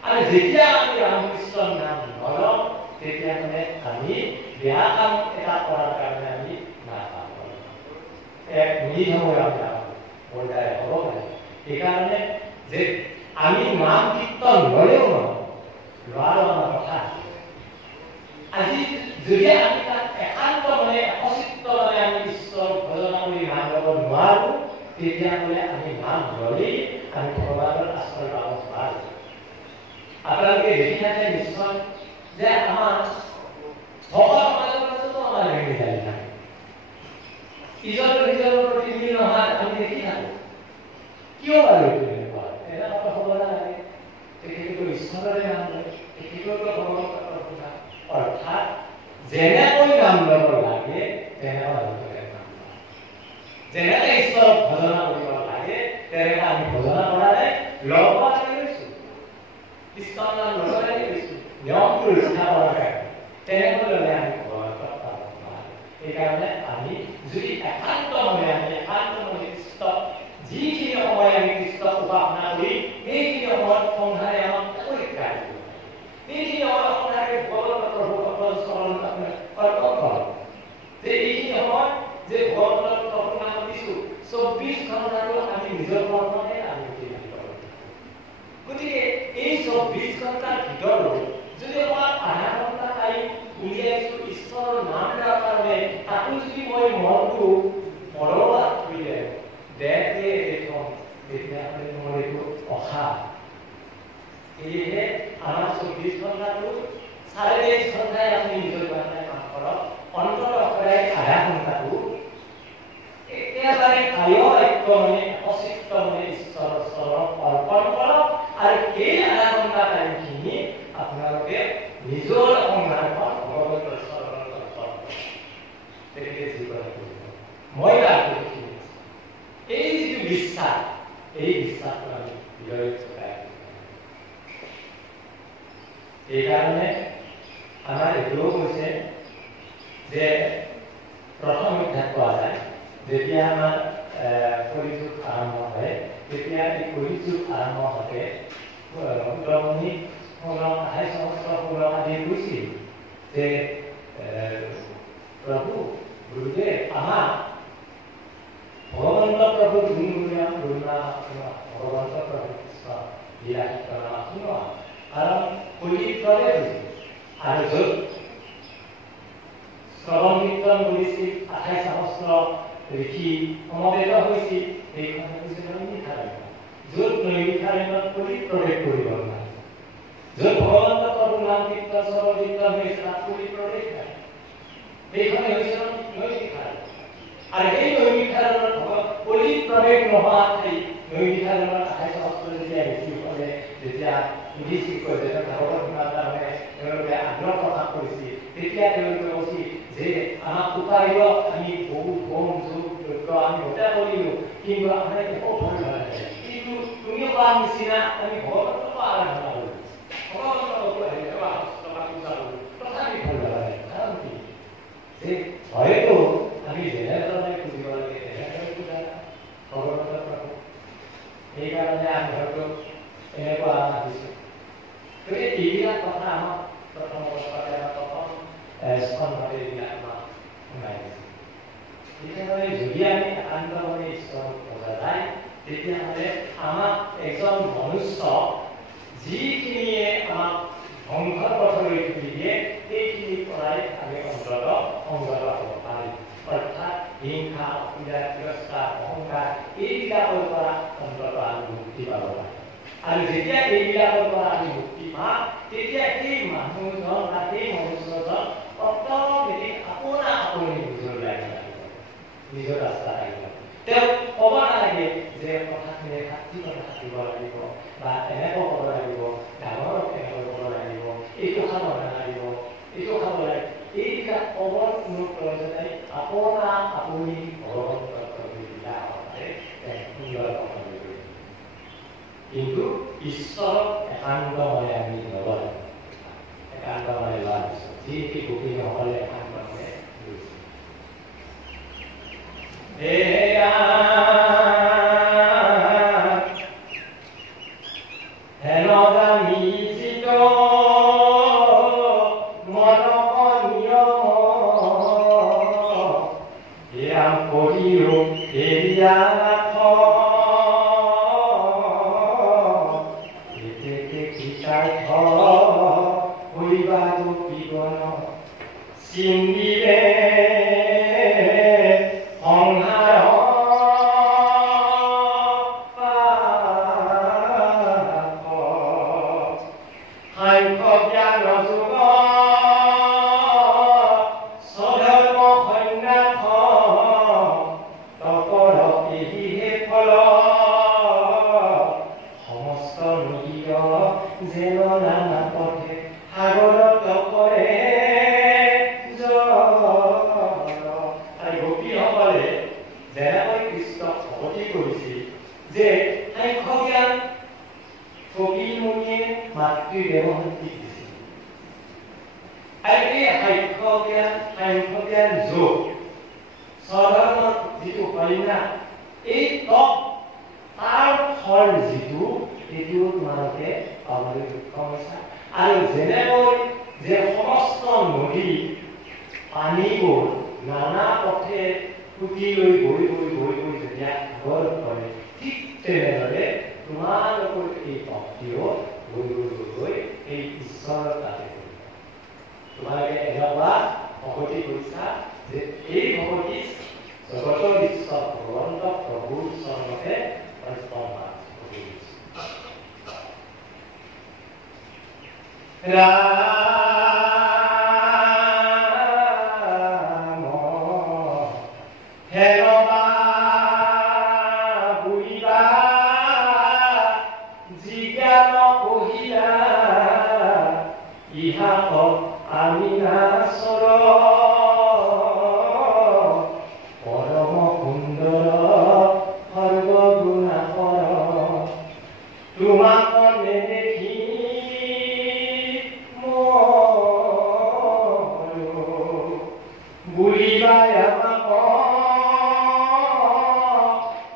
আৰু যেতিয়া আমি ৰামকৃষ্ণৰ নাম নলওঁ, তেতিয়া মানে আমি বেয়া কাম এটা কৰাৰ কাৰণে আমি নাপাম। এক মিনিট সময় বৰ্তাই হ'ব পাৰে। সেইকাৰণে যে আমি নাম কীৰ্তন ল'লেও লোৱাৰ আমাৰ কথা। আজি যদি আমি তাক একান্ত মানে অচিত্ত মানে আমি ঈশ্বৰ ভজনা কৰি নাম ল'ব নোৱাৰো, তেতিয়াহ'লে আমি নাম ল'লেই আমি ভগৱানৰ আশ্ৰয় পাব নোৱাৰো। আপোনালোকে দেখি থাকে নিশ্চয় যে আমাৰ ভকত সমাজৰ মাজতো আমাৰ হেৰি যায় থাকে, ইজনৰ সিজনৰ প্ৰতি মিল নহয় আমি দেখি থাকো। কিয় বাৰু এনেকুৱা? এনেকুৱা হ'ব নালাগে। তেখেতলোকৰ ঈশ্বৰৰে নাম লয়, তেখেতলোকৰ ভগৱন্তৰ কথা, অৰ্থাৎ যেনেকৈ নাম ল'ব লাগে তেনেকুৱা নাম লয়। যেনেকৈ ঈশ্বৰক ভজনা কৰিব লাগে তেনেকৈ আমি ভজনা কৰা নাই, ল'ব লাগে লৈছোঁ, কৃষ্ণৰ নাম ল'ব লাগে লৈছোঁ, নিয়মটো ৰক্ষা কৰাৰ কাৰণে। তেনেকৈ ল'লে আমি ভগৱন্তৰ পাব নোৱাৰোঁ। সেইকাৰণে আমি যদি একান্ত কৃষ্ণ যিখিনি সময় আমি কৃষ্ণক উপাসনা কৰি সেইখিনি সময়ত সংসাৰে আমাক পৰিত্যাগ কৰিব, সেইখিনি সময়ত সংসাৰে ভগৱন্তৰ প্ৰভুসকলৰ চৰণত অৰ্পণ কৰক। যে এইখিনি সময় যে ভগৱন্তৰ প্ৰভুৰ নাম দিছোঁ, 24 ঘণ্টাটো আমি নিজৰ কৰ্মতে আমি অতিবাহিত কৰোঁ। গতিকে এই 24 ঘণ্টাৰ ভিতৰত যদি আমাৰ আধা ঘণ্টা টাইম উলিয়াইছোঁ ঈশ্বৰৰ নাম লোৱাৰ কাৰণে, তাতো যদি মই মনটো বৰবাদ কৰি দিওঁ, তেতিয়াহ'লে মোৰ এইটো অহা। সেয়েহে আমাৰ 24 ঘণ্টাটো 23.5 ঘণ্টাই আপুনি নিজৰ কাৰণে কাম কৰক, অন্তত সদায় আধা ঘণ্টাটো একেবাৰে অচিত্ত ঈশ্বৰৰ চৰণত অৰ্পণ কৰক। আৰু এই আধা ঘণ্টা টাইমখিনি আপোনালোকে নিজৰ সংগ্ৰামখন ভগৱন্তৰ চৰণত অৰ্পণ কৰক। তেখেতে যি কৰে কৰিব, মই এই যিটো বিশ্বাস, এই বিশ্বাসটো আমি হৃদয়ত চলাই এইকাৰণে আমাৰ এইটোও কৈছে যে প্ৰথম অধ্যায় পোৱা যায়, যেতিয়া আমাৰ পৰিযুগ আৰম্ভ হয় যেতিয়া এই কলিযুগ আৰম্ভ হওঁতে উদ্ৰমণি সংগ্ৰাম আঠাইছ সহস্ৰ সংগ্ৰাম আদি কৈছিল যে প্ৰভু গুৰুদেৱ আমাক ভগৱন্ত প্ৰভু গুণগুণীয়া গুৰুনা ভগৱন্ত প্ৰভু কৃষ্ণ লীলা শিক্ষা শুনোৱা কাৰণ কলিত প্ৰৱেশ হৈছিল আৰু য'ত শ্ৰৱণ কীৰ্তন কৰিছিল 28 সহস্ৰ ঋষি সমবেত হৈছিল সেইখন হৈছিল নৈমিষাৰণ্য য'ত নৈমিষাৰণ্যত কলিত প্ৰৱেশ কৰিব নোৱাৰে য'ত ভগৱন্ত প্ৰভু নাম কীৰ্তন শ্ৰৱণ কীৰ্তন হৈছিল তাত কলিত প্ৰৱেশ নাই সেইখনে হৈছে নৈমিষাৰণ্য আৰু সেই নৈমিষাৰণ্যত কলিত প্ৰৱেশ নোহোৱা ঠাই নৈমিষাৰণ্যত 28 সহস্ৰ যেতিয়া ঋষিসকলে যেতিয়া নিৰ্দিষ্টকৈ যেতিয়া ভাগৱত শুনাৰ কাৰণে তেওঁলোকে আগ্ৰহ প্ৰকাশ কৰিছিল তেতিয়া তেওঁলোকে কৈছিল যে আমাক উপায় আমি বহুত হোম যোগ যজ্ঞ আমি গোটা কৰিলোঁ কিন্তু আমাৰ একো ভয় নালাগে কিন্তু তুমি কোৱা নিচিনা আমি ভগৱন্তক আৰাধনা কৰোঁ ভগৱন্তক তথাপি ভয় নালাগে কাৰণ কি যে হয়তো আমি যেনেধৰণে খুজিব লাগে তেনেদৰে খোজা ভগৱন্তৰ প্ৰভু সেইকাৰণে আমি হয়তো এনেকুৱা ভাবিছোঁ গতিকে এইবিলাক কথা আমাক প্ৰথম অৱস্থাতে আমাক প্ৰথম স্কন্ধতে এইবিলাক আমাক শুনাই দিছে তেতিয়াহ'লে যদি আমি একান্তভাৱে ঈশ্বৰক ভজা যায় তেতিয়াহ'লে আমাক এজন মনুষ্য যিখিনিয়ে আমাক ধ্বংসৰ পথলৈ তুলি দিয়ে সেইখিনিৰ পৰাই আমি অন্তত সংযত হ'ব পাৰিম অৰ্থাৎ হিংসা অসুবিধা তিৰস্কাৰ অহংকাৰ এইবিলাকৰ পৰা অন্তত আমি মুক্তি পাব লাগে আৰু যেতিয়া এইবিলাকৰ পৰা আমি মুক্তি পাম তেতিয়া সেই মানুহজন বা সেই মনুষ্যজন অট'মেটিক আপোনা আপুনি নিজৰ লাগিব নিজৰ ৰাস্তা লাগিব তেওঁ ক'ব নালাগে যে কথাখিনি সাক্ষী কথা থাকিব লাগিব বা এনেকৈ ক'ব লাগিব ডাঙৰক এনেকৈ ক'ব লাগিব এইটো খাব নালাগিব এইটো খাব লাগিব এইবিলাক ক'বৰ কোনো প্ৰয়োজন নাই আপোনা আপুনি ভগৱন্তৰ লীলা সমাৰে সুন্দৰ কথা কিন্তু ঈশ্বৰক একান্তমনে আমি ল'ব লাগিব একান্তমনে লোৱাৰ পিছত যি গোপীসকলে একান্তমনে লৈছে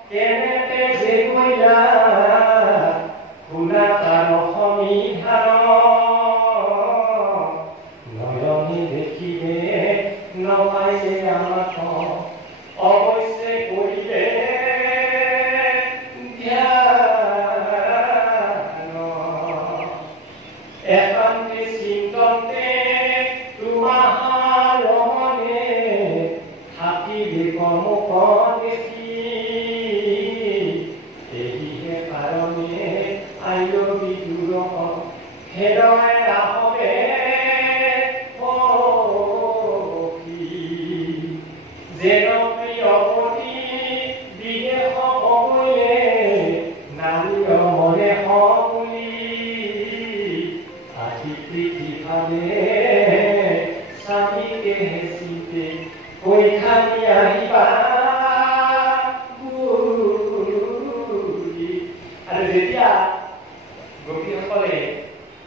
Kenete se cuida হেদয় আহমে সখী যেন প্ৰিয়পতি বিদেশ ভগলে নাৰীয় মনে সবুলি আজি পৃথিৱীখনে স্বামীকে হেঁচিতে কৈ খানি আহিবা আৰু যেতিয়া গোপীসকলে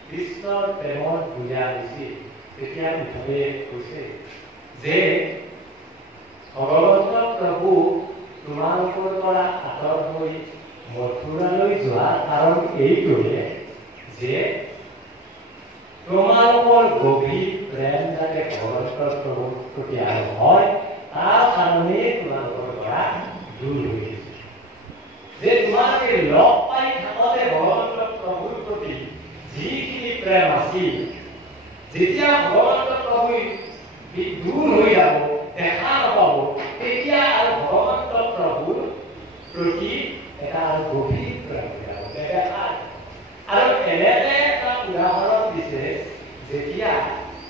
কৃষ্ণৰ প্ৰেমত বুজা হৈছিল তেতিয়া উদ্ধৱে কৈছে যে ভগৱন্ত প্ৰভু তোমালোকৰ পৰা আঁতৰ হৈ মথুৰালৈ যোৱা কাৰণ এইটোৱে যে তোমালোকৰ গভীৰ প্ৰেম যাতে ভগৱন্ত প্ৰভুৰ প্ৰতি আৰু হয় তাৰ কাৰণেই তোমালোকৰ পৰা দূৰ হৈ গৈছে যে তোমালোকে লগ পাই থাকোঁতে ভগৱন্ত প্ৰভুৰ প্ৰতি যিখিনি প্ৰেম আছিল যেতিয়া ভগৱন্ত প্ৰভু দূৰ হৈ যাব দেখা নাপাব তেতিয়া আৰু ভগৱন্ত প্ৰভুৰ প্ৰতি এটা আৰু গভীৰ প্ৰেম দেখায় আৰু এনেকে এটা উদাহৰণ দিছে যেতিয়া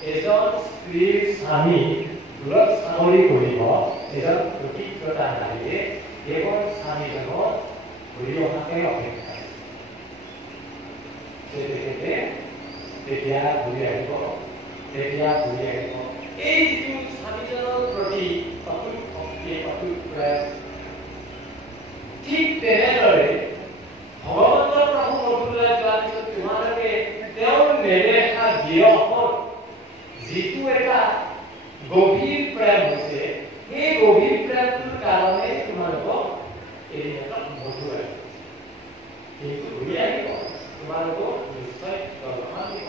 এজন স্ত্ৰীৰ স্বামী দূৰত চাকৰি কৰিব এজন অভিজ্ঞতা নাৰীয়ে কেৱল স্বামীজনক ঘূৰি অহাকে অপেক্ষা তেখেতে তেতিয়া ঘূৰি আহিব এই যিটো স্বামীজনৰ প্ৰতি অটুট ভক্তি অটুট প্ৰেম ঠিক তেনেদৰে ভগৱন্ত প্ৰভু মথুৰালৈ যোৱাৰ পিছত তোমালোকে তেওঁৰ নেদেখা গৃহত যিটো এটা গভীৰ প্ৰেম হৈছে সেই গভীৰ প্ৰেমটোৰ কাৰণে তোমালোকক এই মথুৰা কিন্তু ঘূৰি আহিব তোমালোকক নিশ্চয়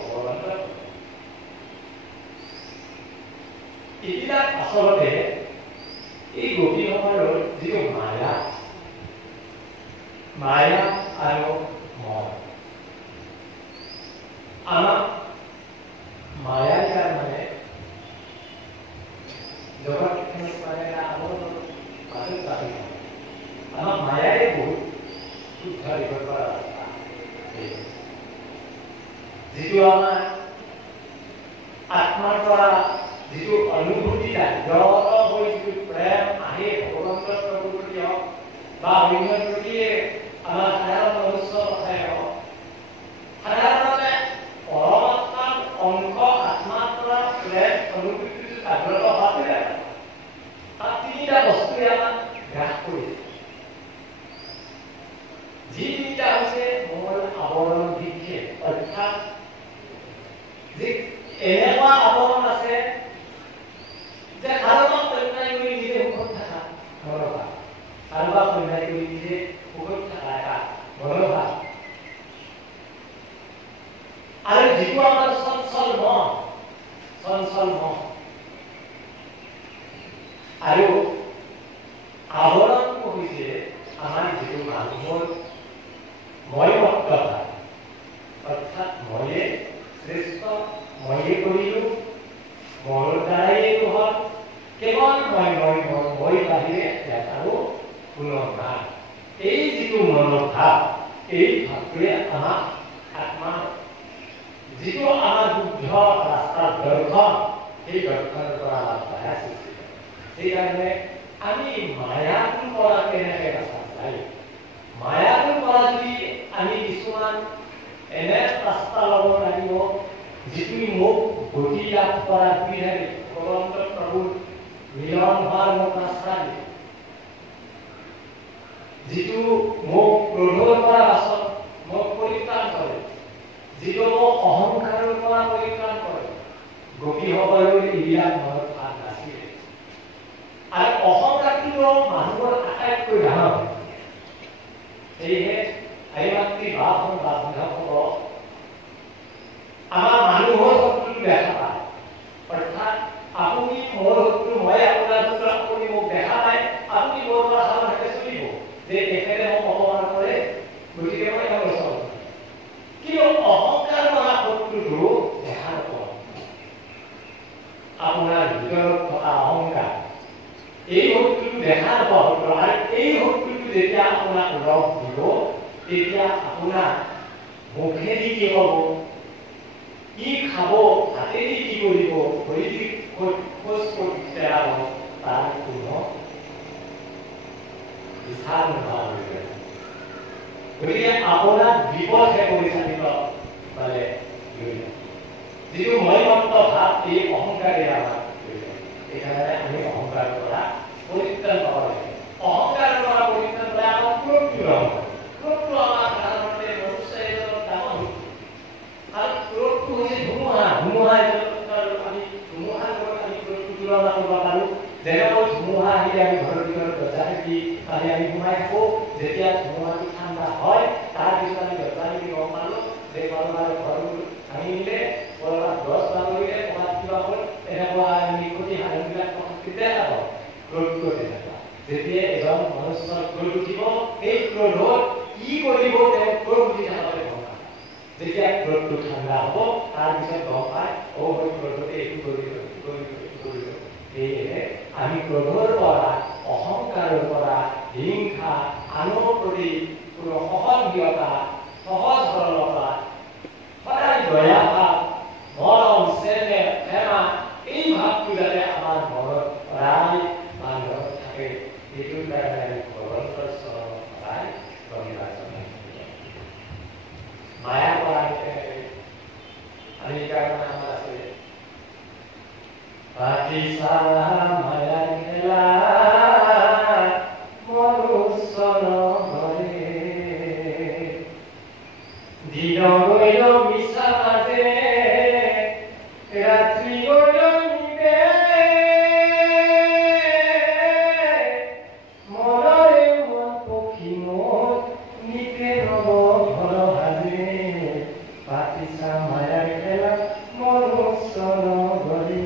ভগৱন্ত এইবিলাক আচলতে এই গোপীসকলৰ যিটো মায়া আৰু মন আমাক মায়াই তাৰমানে জগতখনত মানে আমাৰ মাজত পাতি আমাক মায়াই বহুত উদ্ধাৰ কৰা যিটো আমাৰ আত্মাৰ পৰা যিটো অনুভূতি হৈ যিটো প্ৰেম আহে ভগৱন্ত প্ৰভুৰ প্ৰতি হওক বা অন্যৰ প্ৰতিয়ে আমাৰ সাধাৰণ মনুষ্য কথাই হওক সাধাৰণতে পৰমাত্মাৰ অংশ আত্মাৰ পৰা প্ৰেম অনুভূতিটো জাগ্ৰত হোৱাটোৱে তাত তিনিটা বস্তুৱে আমাক গ্ৰাস কৰিছে যি তিনিটা হৈছে মূল আৱৰণ বিক্ষেপ অৰ্থাৎ যি এনেকুৱা আৱৰণ আছে যে কাৰোবাক কন্যাই কৰি নিজে সুখত থকা মনোভাৱ কাৰোবাক কন্যাই কৰি নিজে সুখত থকা এটা মনোভাৱ আৰু যিটো আমাৰ চঞ্চল মন আৰু আৱৰণটো হৈছে আমাৰ যিটো মানুহৰ ময়মত্বতা অৰ্থাৎ ময়ে শ্ৰেষ্ঠ ময়ে কৰিলোঁ মোৰ দ্বাৰাই এইটো হ'ল কেৱল মই বাহিৰে ইয়াত আৰু কোনো নাই এই যিটো মনোভাৱ এই ভাৱটোৱে আমাক আত্মাৰ যিটো আমাৰ শুদ্ধ ৰাস্তাৰ দৰ্শন সেই দৰ্শনৰ পৰা আমাক বাধা সৃষ্টি কৰে সেইকাৰণে আমি মায়াটোৰ পৰা কেনেকৈ বাচা যায় মায়াটোৰ পৰা যদি আমি কিছুমান এনে ৰাস্তা ল'ব লাগিব যিটো মোক গতি লাভ কৰা সুবিধা দিয়ে ভগৱন্ত প্ৰভুৰ মিলন হোৱাৰ মোক ৰাস্তা দিয়ে যিটো মোক ক্ৰোধৰ পৰা বাচক মোক পৰিত্ৰাণ কৰে যিটো মোক অহংকাৰৰ পৰা পৰিত্ৰাণ কৰে গোপীসকলৰ এইবিলাক মনত ভাৱ নাছিলে আৰু অহংকাৰটো মানুহৰ আটাইতকৈ ডাঙৰ সেয়েহে আইমাতৃ বান্ধৱসকলক আমাৰ মানুহৰ শত্ৰু দেখা পায় অৰ্থাৎ আপুনি মোৰ শত্ৰু মই আপোনাৰ শত্ৰু আপুনি মোক দেখা পায় আপুনি মোৰ পৰা সাৱধানে চলিব যে তেখেতে মোক অপমান কৰে গতিকে মই তেওঁৰ ওচৰত কিন্তু অহংকাৰ কৰা শত্ৰুটো দেখা নাপায় আপোনাৰ ভিতৰত থকা অহংকাৰ এই শত্ৰুটো দেখা নাপায় আৰু এই শত্ৰুটো যেতিয়া আপোনাক লগ দিব তেতিয়া আপোনাৰ মুখেদি কি হ'ব কি খাব, হাতেদি কি কৰিব, ভৰিদি খোজ পেলাব, তাৰ কোনো বিচাৰ নোহোৱা হৈ গ'ল। গতিকে আপোনাক বিপদহে পৰিচালিত মানে লৈ যায়। যিটো মহিমন্ত ভাৱ, এই অহংকাৰে আমাক লৈ যায়। সেইকাৰণে আমি অহংকাৰৰ পৰা পৰিত্ৰাণ পাব লাগে। অহংকাৰৰ পৰা পৰিত্ৰাণ পালে আমাক ক্ৰোধটো নহয়। ক্ৰোধটো আমাৰ সাধাৰণতে মনুষ্য এজনৰ ডাঙৰ ভুল। আৰু ক্ৰোধটো হৈছে ধুমুহা। ধুমুহাৰ লগত আমি ক্ৰোধটো তুলনা কৰিব পাৰোঁ। যেনেকৈ ধুমুহা আহিলে আমি ঘৰৰ ভিতৰত দৰ্জা থাকি পানী আমি সোমাই থাকোঁ। যেতিয়া ধুমুহাটো ঠাণ্ডা হয়, তাৰপিছত আমি দৰ্জা থাকি গম পালোঁ যে কাৰোবাৰ ঘৰবোৰ ভাঙি নিলে, কৰবাত গছ বাগৰিলে, ক'ৰবাত কিবা হ'ল, এনেকুৱা আমি ক্ষতিসাধনবিলাক কেতিয়া পাওঁ? ক্ৰোধটো তেনেকুৱা। যেতিয়া এজন মনুষ্যৰ ক্ৰোধ উঠিব, সেই ক্ৰোধত কি কৰিব তেওঁ ক্ৰোধ উঠি থাকোঁতে গম পায়। যেতিয়া ক্ৰোধটো ঠাণ্ডা হ'ব, তাৰপিছত গম পায়, মই ক্ৰোধতে এইটো কৰিলোঁ, এইটো কৰিলোঁ, এইটো কৰিলোঁ। সেয়েহে আমি ক্ৰোধৰ পৰা, অহংকাৰৰ পৰা, হিংসা, আনৰ প্ৰতি কোনো সহনশীলতা, সহজ সৰলতা, সদায় দয়া ভাৱ, মৰম, চেনেহ, ক্ষমা, এই ভাৱটো যাতে আমাৰ মনত প্ৰায় মানুহৰ থাকে, সেইটোৰ কাৰণে আমি ভগৱন্তৰ চৰণত সদায় প্ৰণিধান জনাই। মায়া কৰা আমি কাৰণে আমাৰ আছে পাতিছা মায়াৰ খেলা মনুষ্যৰ ঘৰে, দিন গৈল মিছা মাজে, ৰাত্ৰি গৈল নিবে, মনৰে মন পক্ষী মোৰ নিতে ৰব ঘৰ সাজে, পাতিছা মায়াৰ খেলা মনুষ্যৰ ঘৰে।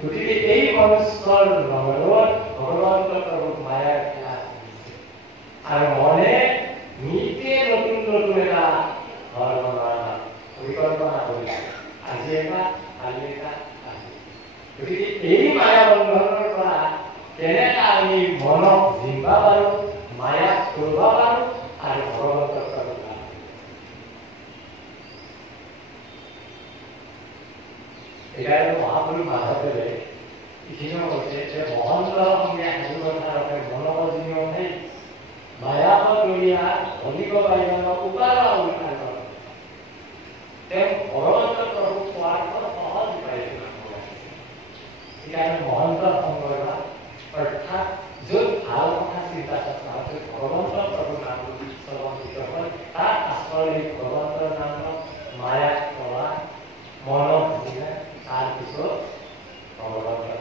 গতিকে এই মনুষ্যৰ লগত ভগৱন্ত প্ৰভু মায়াৰ খেলা আৰু মনে নিতে নতুন নতুন এটা ঘৰ বনোৱাৰ পৰিকল্পনা কৰিছে। আজি এটা, কালি এটা, আজি। গতিকে এই মায়া বন্ধনৰ পৰা কেনেকৈ আমি মনক জিম্বা পাৰোঁ, মায়াক কৰিব পাৰোঁ আৰু ভগৱন্তৰ প্ৰভু পাৰোঁ। সেইকাৰণে মহাপুৰুষ মাধৱদেৱে এইখিনিও কৈছে যে মহন্তৰ সংজ্ঞা সাজু কথাৰকে মনক জীৱ নেই, মায়াক দৰিয়া ধনিক বাইজনক উপাৰ উল্টাৰ। তেওঁ ভগৱন্তৰ প্ৰভু পোৱাৰ সহজ উপায়। সেইকাৰণে মহন্তৰ সংগ্ৰহ অৰ্থাৎ য'ত ভাল কথা চিন্তা চৰ্চা হয়, য'ত ভগৱন্তৰ প্ৰভু নাম শ্ৰৱণিত হয়, তাত আচলতে ভগৱন্তৰ নাম মায়াক কৰা মনক বুজিলে, তাৰপিছত ভগৱন্তৰ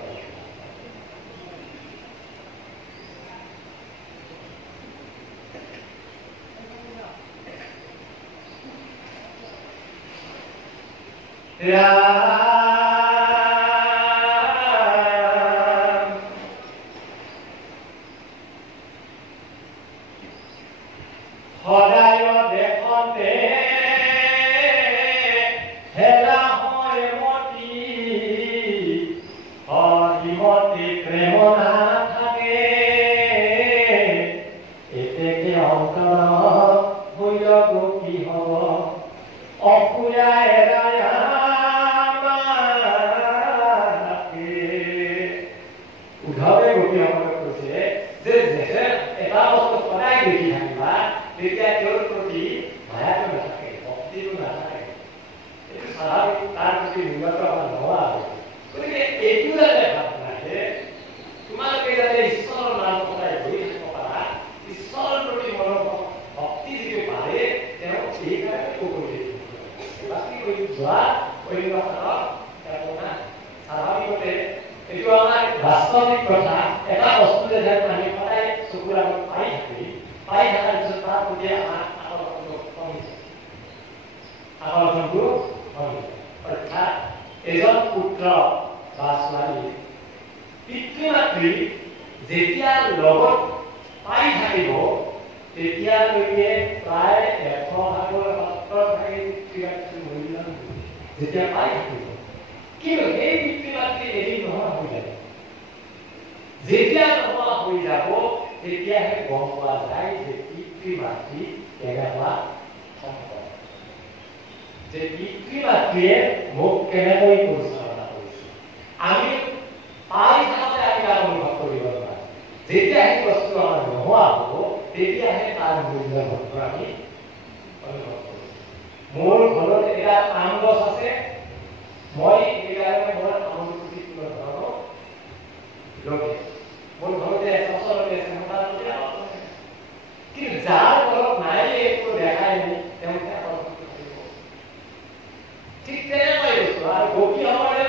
সদায় দেখতে হেলা হয় মতি, হৰিমতি প্ৰেম নাথাকে, এতেকে অন্তৰ হৈল কি হব, অসুয়া এৰাই উদ্ধৱে গোপীসকলক কৈছে যে এটা বস্তু সদায় দেখি থাকিবা, তেতিয়া তেওঁৰ প্ৰতি মায়াটো নাথাকে, ভক্তিটো নাথাকে। এইটো স্বাভাৱিক, তাৰ প্ৰতি নিৰ্গত নোহোৱা হ'ব। গতিকে এইটো যাতে ভাৱ নাহে, তোমালোকে যাতে ঈশ্বৰৰ নাম সদায় ধৰি থাকিব পাৰা, ঈশ্বৰৰ প্ৰতি মনৰ ভক্তি যিটো পাৰে, তেওঁ এইকাৰণে কৰি বাকী কৰি যোৱা পৰিভাষাত আপোনাৰ স্বাভাৱিকতে এইটো আমাৰ বাস্তৱিক কথা। এটা বস্তু যে আমি সদায় চকুৰ আগত পাই থকাৰ পিছত তাৰ প্ৰতি আমাৰ আকৰ্ষণটো কমিছে। অৰ্থাৎ এজন পুত্ৰ বা ছোৱালী পিতৃ মাতৃ যেতিয়া লগত পাই থাকিব, তেতিয়ালৈকে প্ৰায় 100% মূল্য যেতিয়া পাই থাকিব। কিন্তু এই পিতৃ মাতৃ এদিন নোহোৱা হৈ যাব। যেতিয়া নোহোৱা হৈ যাব, তেতিয়াহে গম পোৱা যায় যে পিতৃ মাতৃ কেনেকুৱা সম্পদ। যে পিতৃ মাতৃয়ে মোক কেনেকৈ পৰিচালনা কৰিছে আমি পাই থাকোঁতে আমি তাৰ অনুভৱ কৰিব নোৱাৰোঁ যেতিয়া সেই বস্তু আমাৰ নোহোৱা হ'ব তেতিয়াহে তাৰ মূল্য আমি অনুভৱ কৰোঁ মোৰ ঘৰত এটা আম গছ আছে মই এইকাৰণে মোৰ আমটো কোনো ধৰণৰ লগে মোৰ ঘৰতে ফচলতে আছে কিন্তু যাৰ ঘৰত নাই একো দেখাই নাই তেওঁলোকে ঠিক তেনেকৈ কৈছো আৰু গোপীসকলে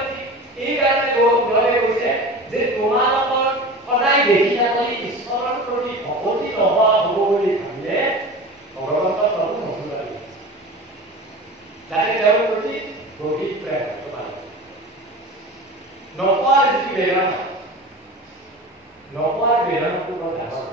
এই কাৰণে গৌৰৱে কৈছে যে তোমালোকৰ সদায় দেখি থাকি ঈশ্বৰৰ প্ৰতি ভক্তি নোহোৱা হ'ব বুলি ভাবিলে ভগৱন্ত প্ৰভু নভুলা যাতে তেওঁৰ প্ৰতি গভীৰ প্ৰেম নকোৱাৰ যিটো বেদনা নকোৱাৰ বেদনাটো বৰ ডাঙৰ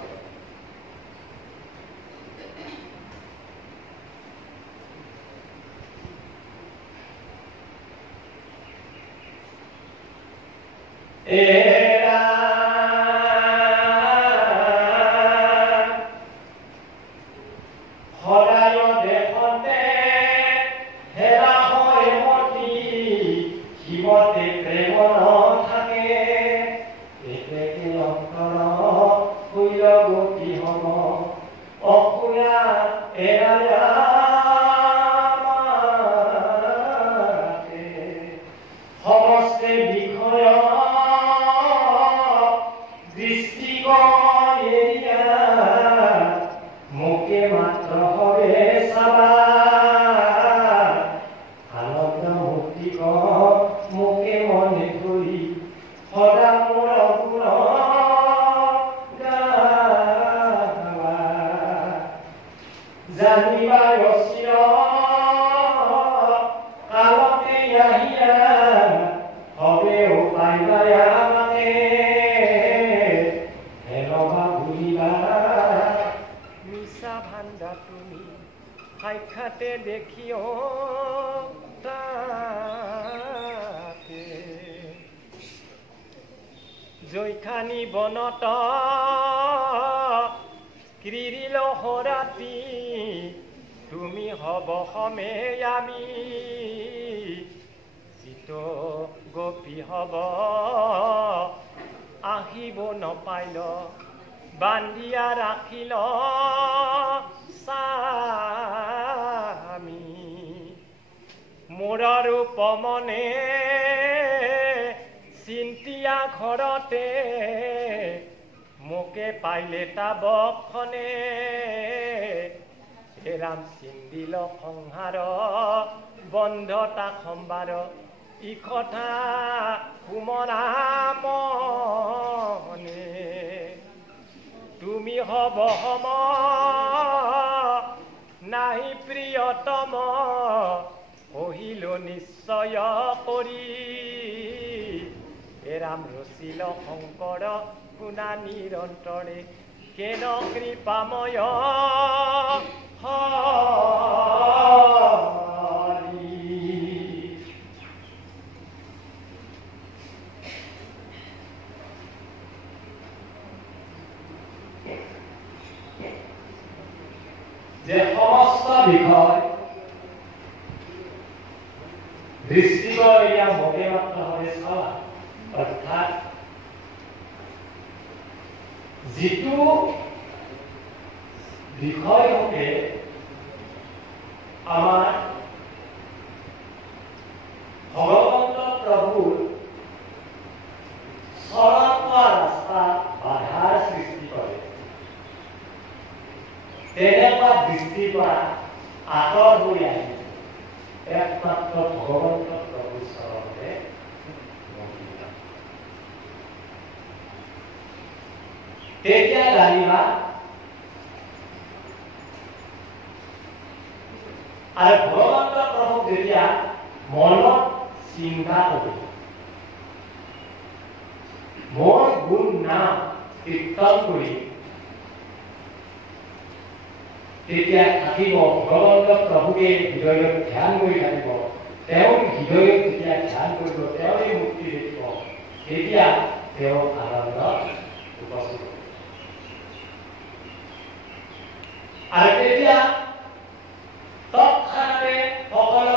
জৈখানি বনত ক্ৰীড়িল হৰাতি তুমি হব সমে আমি যিটো গোপী হব আহিব নপাইল বান্ধিয়া ৰাখিল স্বামী মোৰ ৰূপ মনে চিন্তিয়া ঘৰতে মোকে পাইলে তাবকখনে হেৰাম চিন্দিল সংহাৰ বন্ধতা সম্বাৰ ই কথা কুমৰা মনে তুমি হব সম নাই প্ৰিয়তম কহিলো নিশ্চয় কৰি এৰাম ৰচিল শংকৰ শুনা নিৰন্তৰে কেন কৃপাময় হৰি যে সমস্ত বিষয় দৃষ্টিগোচৰ মোকে মাত্ৰ হয় চালা অৰ্থাৎ যিটো বিষয় হকে আমাৰ ভগৱন্ত প্ৰভুৰ চৰণ ৰাস্তা বাধাৰ সৃষ্টি কৰে তেনেকুৱা দৃষ্টিৰ পৰা আঁতৰ হৈ আহি একমাত্ৰ ভগৱন্ত প্ৰভুৰ চৰণে তেতিয়া জানিবা আৰু ভগৱন্ত প্ৰভুক যেতিয়া মনত চিন্তা কৰিব মোৰ গুণ নাম কীৰ্তন কৰি তেতিয়া থাকিব ভগৱন্ত প্ৰভুকে হৃদয়ত ধ্যান কৰি থাকিব তেওঁৰ হৃদয়ত যেতিয়া ধ্যান কৰিব তেওঁৰে মুক্তি দেখিব তেতিয়া তেওঁ আনন্দত উপস্থিত হ'ব আৰু তেতিয়া তৎক্ষণাতে সকলো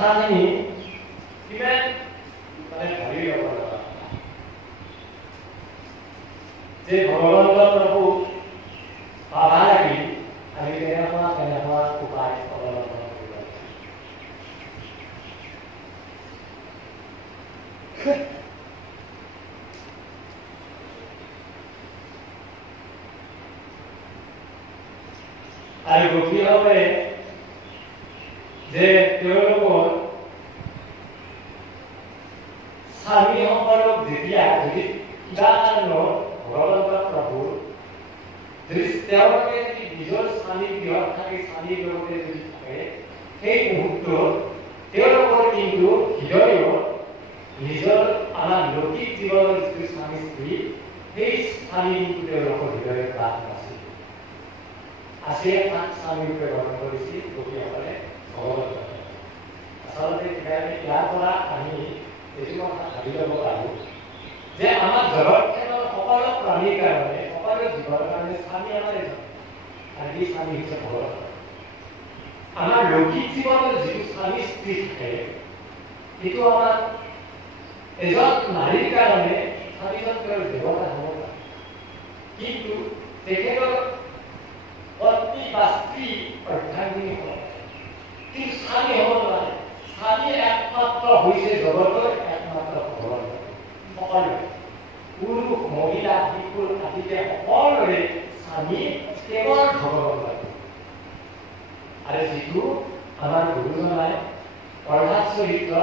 কথাখিনি কিমান মানে ধৰি ল'ব লগা যে ভগৱন্ত প্ৰভু পাবা লাগি আমি কেনেকুৱা উপায় অৱলম্বন কৰিব লাগে। আৰু গভীৰভাৱে যে তেওঁলোকৰ স্বামীসকলক যেতিয়া যদি কিবা কাৰণত ভগৱন্ত প্ৰভুৰ যদি তেওঁলোকে যদি নিজৰ স্বামী গৃহত থাকে, স্বামীৰ লগতে যদি থাকে, সেই মুহূৰ্তত তেওঁলোকৰ কিন্তু হৃদয়ত নিজৰ আমাৰ লৌকিক জীৱনৰ যিটো স্বামী স্ত্ৰী, সেই স্বামী কিন্তু তেওঁলোকৰ হৃদয়ত বাস নাছিল। আছে তাক স্বামী ৰূপে গ্ৰহণ কৰিছিল গোপীসকলে ভগৱন্ত। আচলতে ইয়াৰ পৰা আমি এইটো কথা ভাবি ল'ব পাৰোঁ যে আমাৰ জগতখনৰ সকলো প্ৰাণীৰ কাৰণে, সকলো জীৱৰ কাৰণে স্বামী আমাৰ এজন, আৰু এই স্বামী হৈছে ভগৱন্ত। আমাৰ লৌকিক জীৱনৰ যিটো স্বামী স্ত্ৰী থাকে, সেইটো আমাৰ এজন নাৰীৰ কাৰণে স্বামীজন তেওঁৰ দেৱতা হ'ব পাৰে, কিন্তু তেখেতৰ পত্নী বা স্ত্ৰী অৰ্ধাংগিনী হ'ব, কিন্তু স্বামী হ'ব নোৱাৰে। স্বামী একমাত্ৰ হৈছে জগতৰ একমাত্ৰ ভগৱন্ত। সকলোৰে পুৰুষ, মহিলা, শিশু আদিকে সকলোৰে স্বামী কেৱল ভগৱন্ত। আৰু যিটো আমাৰ গুৰুজনাই প্ৰভাত চৰিত্ৰ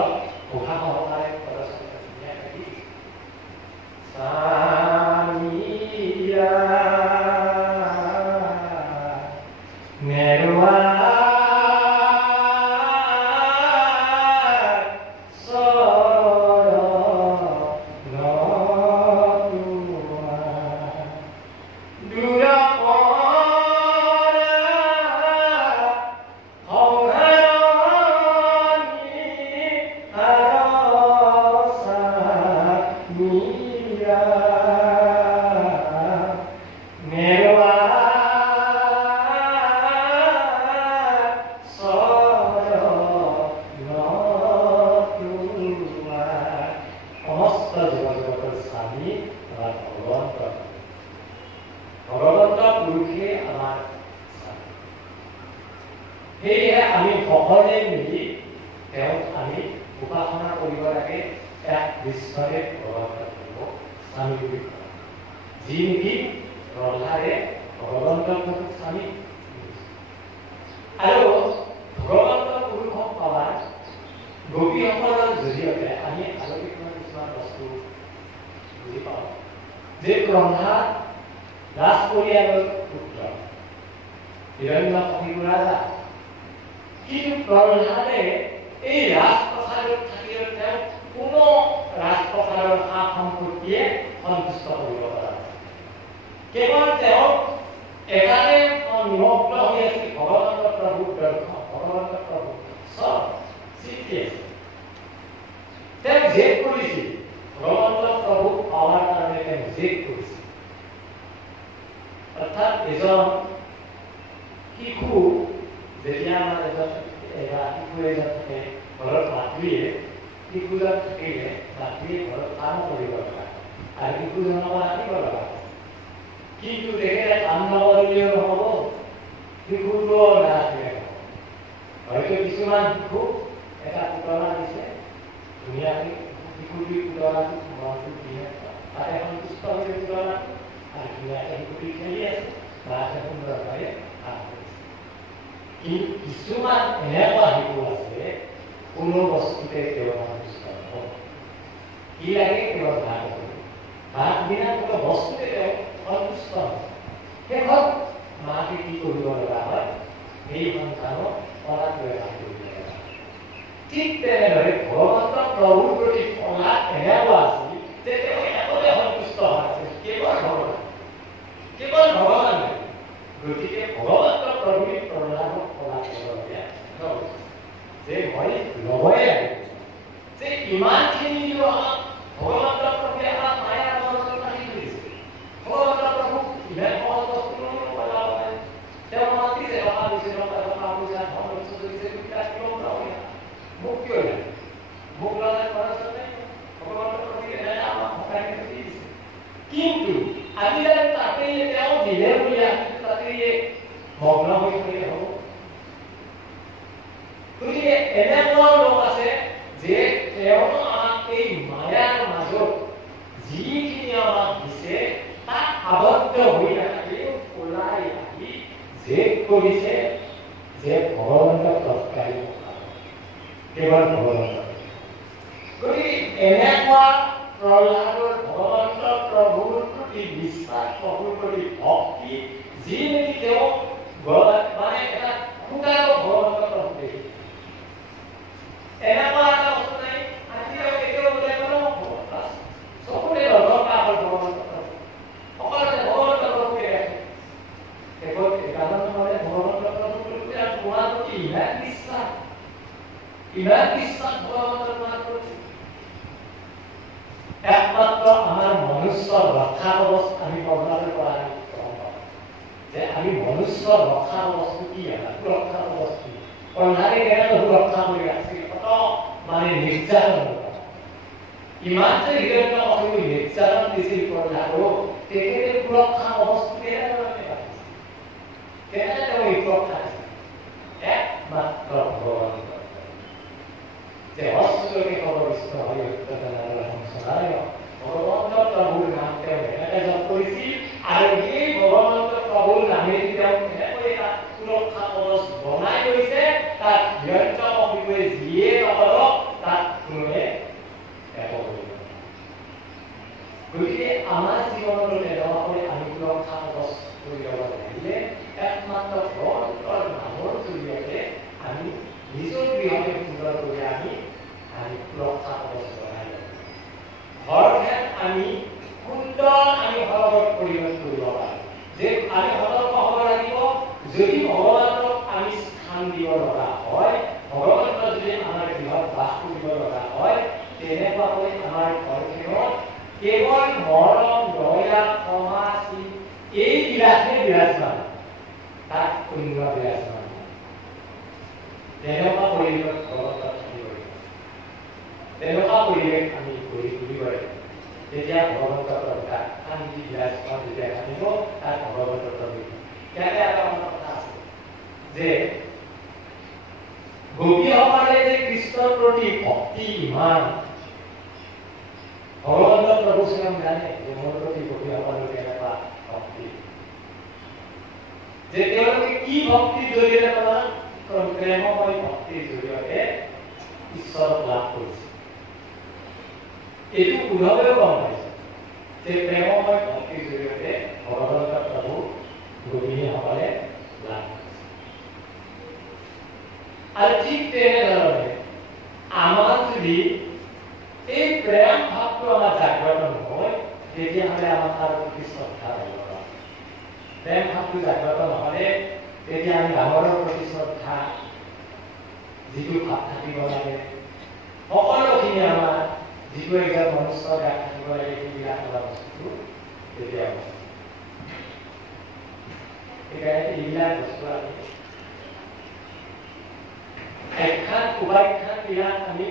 ঘোষা সহকাৰে প্ৰদৰ্শন কৰি স্বামীয়া নেৰুৱা কিছুমান এনেকুৱা শিশু আছে কোনো বস্তুতে তেওঁ সন্তুষ্ট নহয়। কি লাগে কেৱল ভাত ভাত বিনা কোনো বস্তুতে তেওঁ সন্তুষ্ট নহয়। শেষত মাকে কি কৰিব লগা হয়, সেই সন্তানক পলাত ব্যৱহাৰ কৰিব লগা হয়। ঠিক তেনেদৰে ভগৱন্ত প্ৰভুৰ প্ৰতি পলাত এনেকুৱা আছিল যে তেওঁ একোতে সন্তুষ্ট হোৱা নাছিল, কেৱল ভগৱান। গতিকে ভগৱন্ত প্ৰভুৰ প্ৰহ্লাদক পলাত ল'বলগীয়া যে মই ল'বই লাগিব, যে ইমানখিনি ভগৱন্ত প্ৰভুৱে আমাক মায়া বন্ধনত ৰাখি দিছে। ভগৱন্ত প্ৰভুক ইমান সহজ বস্তু বনাব পাৰে। তেওঁ আমাক দিছে টকা দিছে, টকা পইচা ধন কৰিছে মোক কিয় লাগে মোক লগা খৰচ নাই ভগৱানৰ প্ৰতি আমাক সহায় কৰি দিছে কিন্তু আমি জানো তাতে তেওঁ দিলে বুলি আমি তাতে মগ্ন হৈ থাকিলে হ'ব গতিকে এনেকুৱা লোক আছে যে তেওঁ আমাক এই মায়াৰ মাজত যিখিনি আমাক দিছে তাক আবদ্ধ হৈ নাথাকিলেও ওলাই আহি যে কৰিছে যে ভগৱন্তক দৰকাৰী কেৱল ভগৱন্ত গতিকে এনেকুৱা প্ৰহ্লাদৰ ভগৱন্ত প্ৰভুৰ প্ৰতি বিশ্বাস প্ৰভুৰ প্ৰতি ভক্তি যি নেকি তেওঁ মানে এটা সুদাৰ ভগৱন্ত প্ৰভু দেখি এনেকুৱা এটা বস্তু নাই আজি এতিয়াও বোলে চকুৰে দৰকাৰ হ'ল ভগৱন্ত প্ৰভু সকলোতে ভগৱন্ত প্ৰভুকে ৰাখে কেৱল একাদশ মানে ভগৱন্ত প্ৰভু বুলি আৰু তোমাৰ প্ৰতি ইমান বিশ্বাস ভগৱন্তৰ প্ৰতি একমাত্ৰ আমাৰ মনুষ্যৰ ৰক্ষা অৱস্থা আমি প্ৰহ্লাদৰ পৰা যে আমি মনুষ্যৰ ৰক্ষা অৱস্থা কি সুৰক্ষা অৱস্থা প্ৰহ্লাদে কেনেকৈ সুৰক্ষা কৰি আছিল কত মানে নিৰ্যাতন ইমান যে হিৰণ্যকশিপুক নিৰ্যাতন দিছিল প্ৰহ্লাদক তেখেতে সুৰক্ষা অৱস্থা কেনেকৈ তেওঁ সুৰক্ষা দিছিল একমাত্ৰ ভগৱান যে অস্তুকে সৰ্ববিষ্ট হৈ সংসাৰ ভগৱন্ত প্ৰভুৰ নাম তেওঁ এনেকৈ জপ কৰিছিল আৰু এই ভগৱন্ত প্ৰভুৰ নামেৰে তেওঁ এনেকৈ এটা সুৰক্ষা কৱচ বনাই গৈছে তাত হিৰণ্যকশিপুৱে যিয়ে নকৰক তাত কোনোৱে একো কৰিব গতিকে আমাৰ জীৱনৰ তেনেকৈ আমি সুৰক্ষা কৱচ কৰি ল'ব লাগিলে একমাত্ৰ ভগৱন্তৰ নামৰ জৰিয়তে আমি নিজৰ গৃহতে সুন্দৰ কৰি আমি সুৰক্ষা কৱচ বনাই ল'ব ঘৰখন আমি সুন্দৰ আমি সৰ্বত পৰিৱেশ কৰিব পাৰোঁ যে আমি সতৰ্ক হ'ব লাগিব যদি ভগৱানক আমি স্থান দিব লগা হয় ভগৱানক যদি আমাৰ গৃহত বাস কৰিব লগা হয় তেনেকুৱাকৈ আমাৰ ঘৰখনত কেৱল মৰম দয়া ক্ষমা এইবিলাকে বিৰাজমান তাত অন্য বিৰাজমান তেনেকুৱা পৰিৱেশ ঘৰত থাকিব তেনেকুৱা পৰিৱেশ আমি কৰি তুলিব লাগিব তেতিয়া ভগৱন্তৰ তাত শান্তি বিৰাজমান যেতিয়া থাকিব তাত ভগৱন্তৰ প্ৰভু ইয়াতে এটা কথা আছে যে গোপীসকলে যে কৃষ্ণৰ প্ৰতি ভক্তি ইমান ভগৱন্তৰ প্ৰভু স্বয়ং জানে যে মোৰ প্ৰতি গোপীসকলৰ কেনেকুৱা ভক্তি যে তেওঁলোকে কি ভক্তিৰ জৰিয়তে প্ৰদান প্ৰেমময় ভক্তিৰ জৰিয়তে ঈশ্বৰক লাভ কৰিছে এইটো উদ্ধৱেও গম পাইছে যে প্ৰেমময় ভক্তিৰ জৰিয়তে ভগৱন্ত প্ৰভু গোপিনীসকলে লাভ কৰিছে আৰু ঠিক তেনেধৰণে আমাৰ যদি এই প্ৰেম ভাৱটো আমাৰ জাগ্ৰত নহয় তেতিয়াহ'লে আমাৰ তাৰ প্ৰতি শ্ৰদ্ধা হ'ব প্ৰেম ভাৱটো জাগ্ৰত নহ'লে তেতিয়া আমি ডাঙৰৰ প্ৰতি শ্ৰদ্ধা যিটো ভাৱ থাকিব লাগে সকলোখিনি আমাৰ যিটো এজন মনুষ্য গাত থাকিব লাগে সেইবিলাক হোৱা বস্তুটো তেতিয়া হ'ব সেইকাৰণে এইবিলাক বস্তু আমি একখান উপাখ্যান বিলাক আমি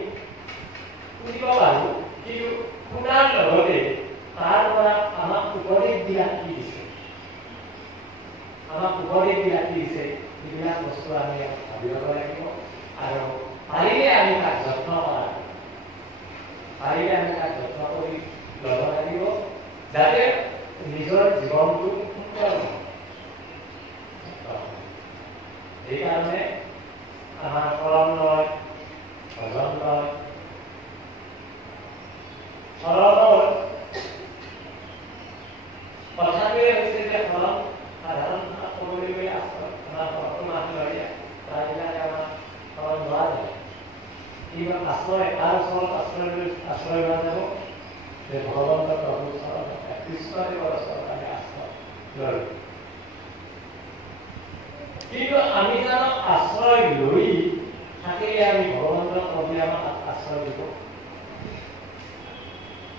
শুনিব পাৰোঁ কিন্তু শুনাৰ লগতে তাৰ পৰা আমাক উপদেশ বিলাক কি দিছে আমাক উপদেশ বিলাক কি দিছে সেইবিলাক বস্তু আমি ভাবি ল'ব লাগিব আৰু পাৰিলে আমি তাক যত্ন কৰা পাৰিলে আমি তাক যত্ন কৰি ল'ব লাগিব যাতে নিজৰ জীৱনটো সুন্দৰ হয় সেইকাৰণে আমাৰ কৰম লয় ভজন লয় সৰণৰ কথাটোৱে হৈছে যে সৰম সাধাৰণ ক'বলৈ গ'লে আমাৰ বৰ্তমান প্ৰায়বিলাকে আমাৰ সৰম লোৱা যায় কিন্তু আশ্ৰয় তাৰ ওচৰত আশ্ৰয় লোৱা যাব যে ভগৱন্ত প্ৰভুৰ ওচৰত কৃষ্ণদেৱৰ ওচৰত আমি আশ্ৰয় লৈ কিন্তু আমি জানো আশ্ৰয় লৈ থাকিলে আমি ভগৱন্ত প্ৰভুৱে আমাক আশ্ৰয় দিব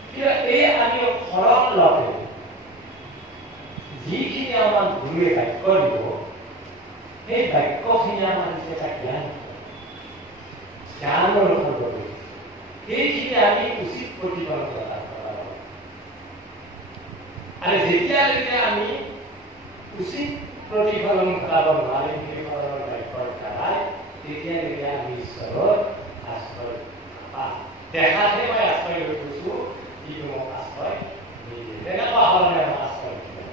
কিন্তু এই আমি সৰল লগে যিখিনি আমাক গুৰুৱে বাক্য দিব সেই বাক্যখিনি আমাৰ এটা জ্ঞান জ্ঞানৰ সৰ্বতে সেইখিনি আমি উচিত প্ৰতিপালন কৰা আৰু যেতিয়ালৈকে আমি উচিত প্ৰতিফলন ঘটাব নোৱাৰিম সেই ধৰণৰ বাক্যৰ দ্বাৰাই তেতিয়ালৈকে আমি ঈশ্বৰৰ আশ্ৰয় পাম। দেখাতহে মই আশ্ৰয় লৈ গৈছো, কিন্তু মোক আশ্ৰয় নিদিয়ে। তেনেকুৱা ধৰণে আমাক আশ্ৰয় দিয়ে।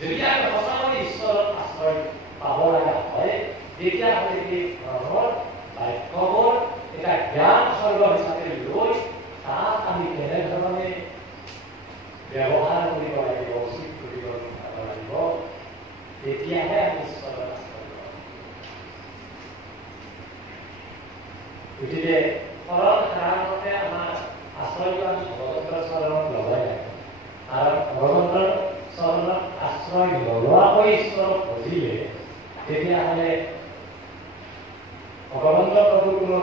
যদি আমি সঁচাকৈ ঈশ্বৰৰ আশ্ৰয় পাব লগা হয়, তেতিয়াহ'লে এই ধৰণৰ বাক্যবোৰ এটা জ্ঞান স্বৰ্গ হিচাপে লৈ তাক আমি কেনেধৰণে ব্যৱহাৰ কৰিব লাগিব, উচিত কৰিব লাগিব, তেতিয়াহে আমি ঈশ্বৰৰ আশ্ৰয় পাম। গতিকে সৰল সাধাৰণতে আমাৰ আশ্ৰয়টো আমি ভগৱন্তৰ চৰণত ল'বই লাগে। আৰু ভগৱন্তৰ চৰণত আশ্ৰয় নোলোৱাকৈ ঈশ্বৰক বুজিলে তেতিয়াহ'লে ভগৱন্তৰ প্ৰতি কোনো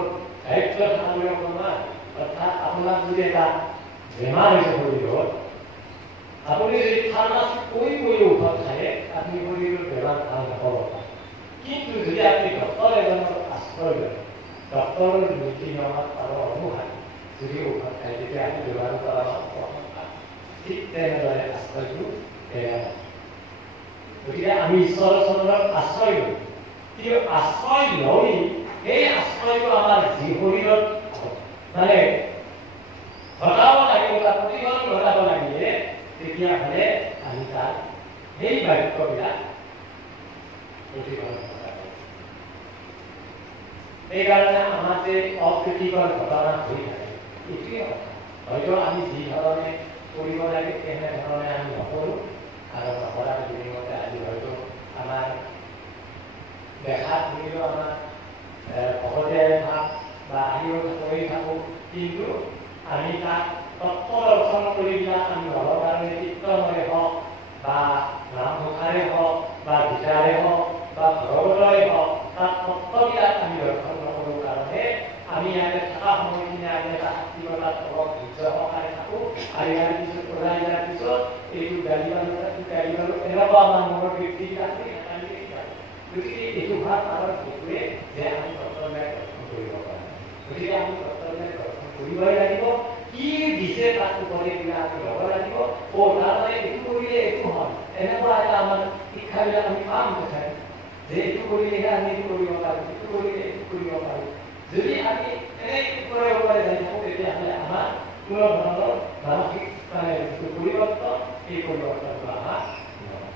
দায়িত্ব থাকিব নোৱাৰে। অৰ্থাৎ আপোনাক যদি এটা বেমাৰ হৈছে শৰীৰত, আপুনি যদি ফাৰ্মাচীত কৈ ঔষধ খায়, আপুনি শৰীৰৰ বেমাৰ ভাল নহ'ব। কিন্তু যদি আপুনি ডক্তৰ এজনৰ আশ্ৰয় লয়, ডক্তৰৰ নীতি নিয়মত আৰু অনুসাৰে যদি ঔষধ খায়, তেতিয়া আমি বেমাৰৰ পৰা ঠিক তেনেদৰে আশ্ৰয়টো বেয়া নহয়। গতিকে আমি ঈশ্বৰৰ চৰণত আশ্ৰয় লওঁ, কিন্তু আশ্ৰয় লৈ সেই আশ্ৰয়টো আমাৰ যি শৰীৰত মানে ঘটাব লাগিব বা প্ৰতিফলন ঘটাব লাগিলে, তেতিয়াহ'লে আমি তাত সেই বাক্যবিলাক প্ৰতিফলন ঘটাব। সেইকাৰণে আমাৰ যে অপ্ৰীতিকৰ ঘটনা হৈ থাকে, এইটোৱে কথা। হয়তো আমি যি ধৰণে কৰিব লাগে তেনেধৰণে আমি নকৰোঁ, আৰু নকৰাৰ বিনিময়তে আজি হয়তো আমাৰ দেখাত শুনিলেও আমাৰ ভকতীয়াৰে ভাৱ বা আহিও কৰি থাকোঁ, কিন্তু আমি তাক তত্ত্ব দৰ্শন কৰি পেলাই আমি ঘৰৰ কাৰণে কীৰ্তনৰে হওক বা নামঘোষাৰে হওক বা গীতাৰে হওক বা ভাগৱতৰে হওক, তাত তত্ত্ববিলাক আমি দৰ্শন নকৰোঁ কাৰণে আমি ইয়াতে থকা সময়খিনি আমি এটা শাক্তিগতাত অলপ ধৈৰ্য সহকাৰে থাকোঁ, আৰু ইয়াৰ পিছত ওলাই যোৱাৰ পিছত এইটো গালি মানুহ এনেকুৱা আমাৰ মনৰ ব্যক্তিবিলাক গতিকে এইটো হোৱাৰ কাৰণ সেইটোৱে যে আমি তত্ত্ববিলাক দৰ্শন কৰিব পাৰোঁ। গতিকে আমি তত্ত্ববিলাক দৰ্শন কৰিবই লাগিব। কি দিছে তাক উপদেশবিলাক আমি ল'ব লাগিব। তাৰমানে এইটো কৰিলে এইটো হয়, এনেকুৱা এটা আমাৰ শিক্ষাবিলাক আমি পাম দেখাই যে এইটো কৰিলেহে আমি এইটো কৰিব পাৰোঁ, এইটো কৰিলে এইটো কৰিব পাৰোঁ। যদি আমি এনেই ওপৰে ওপৰে যাই থাকোঁ, তেতিয়াহ'লে আমাৰ কোনো ধৰণৰ মানসিক মানে যিটো পৰিৱৰ্তন, এই পৰিৱৰ্তনটো আমাৰ নহয়।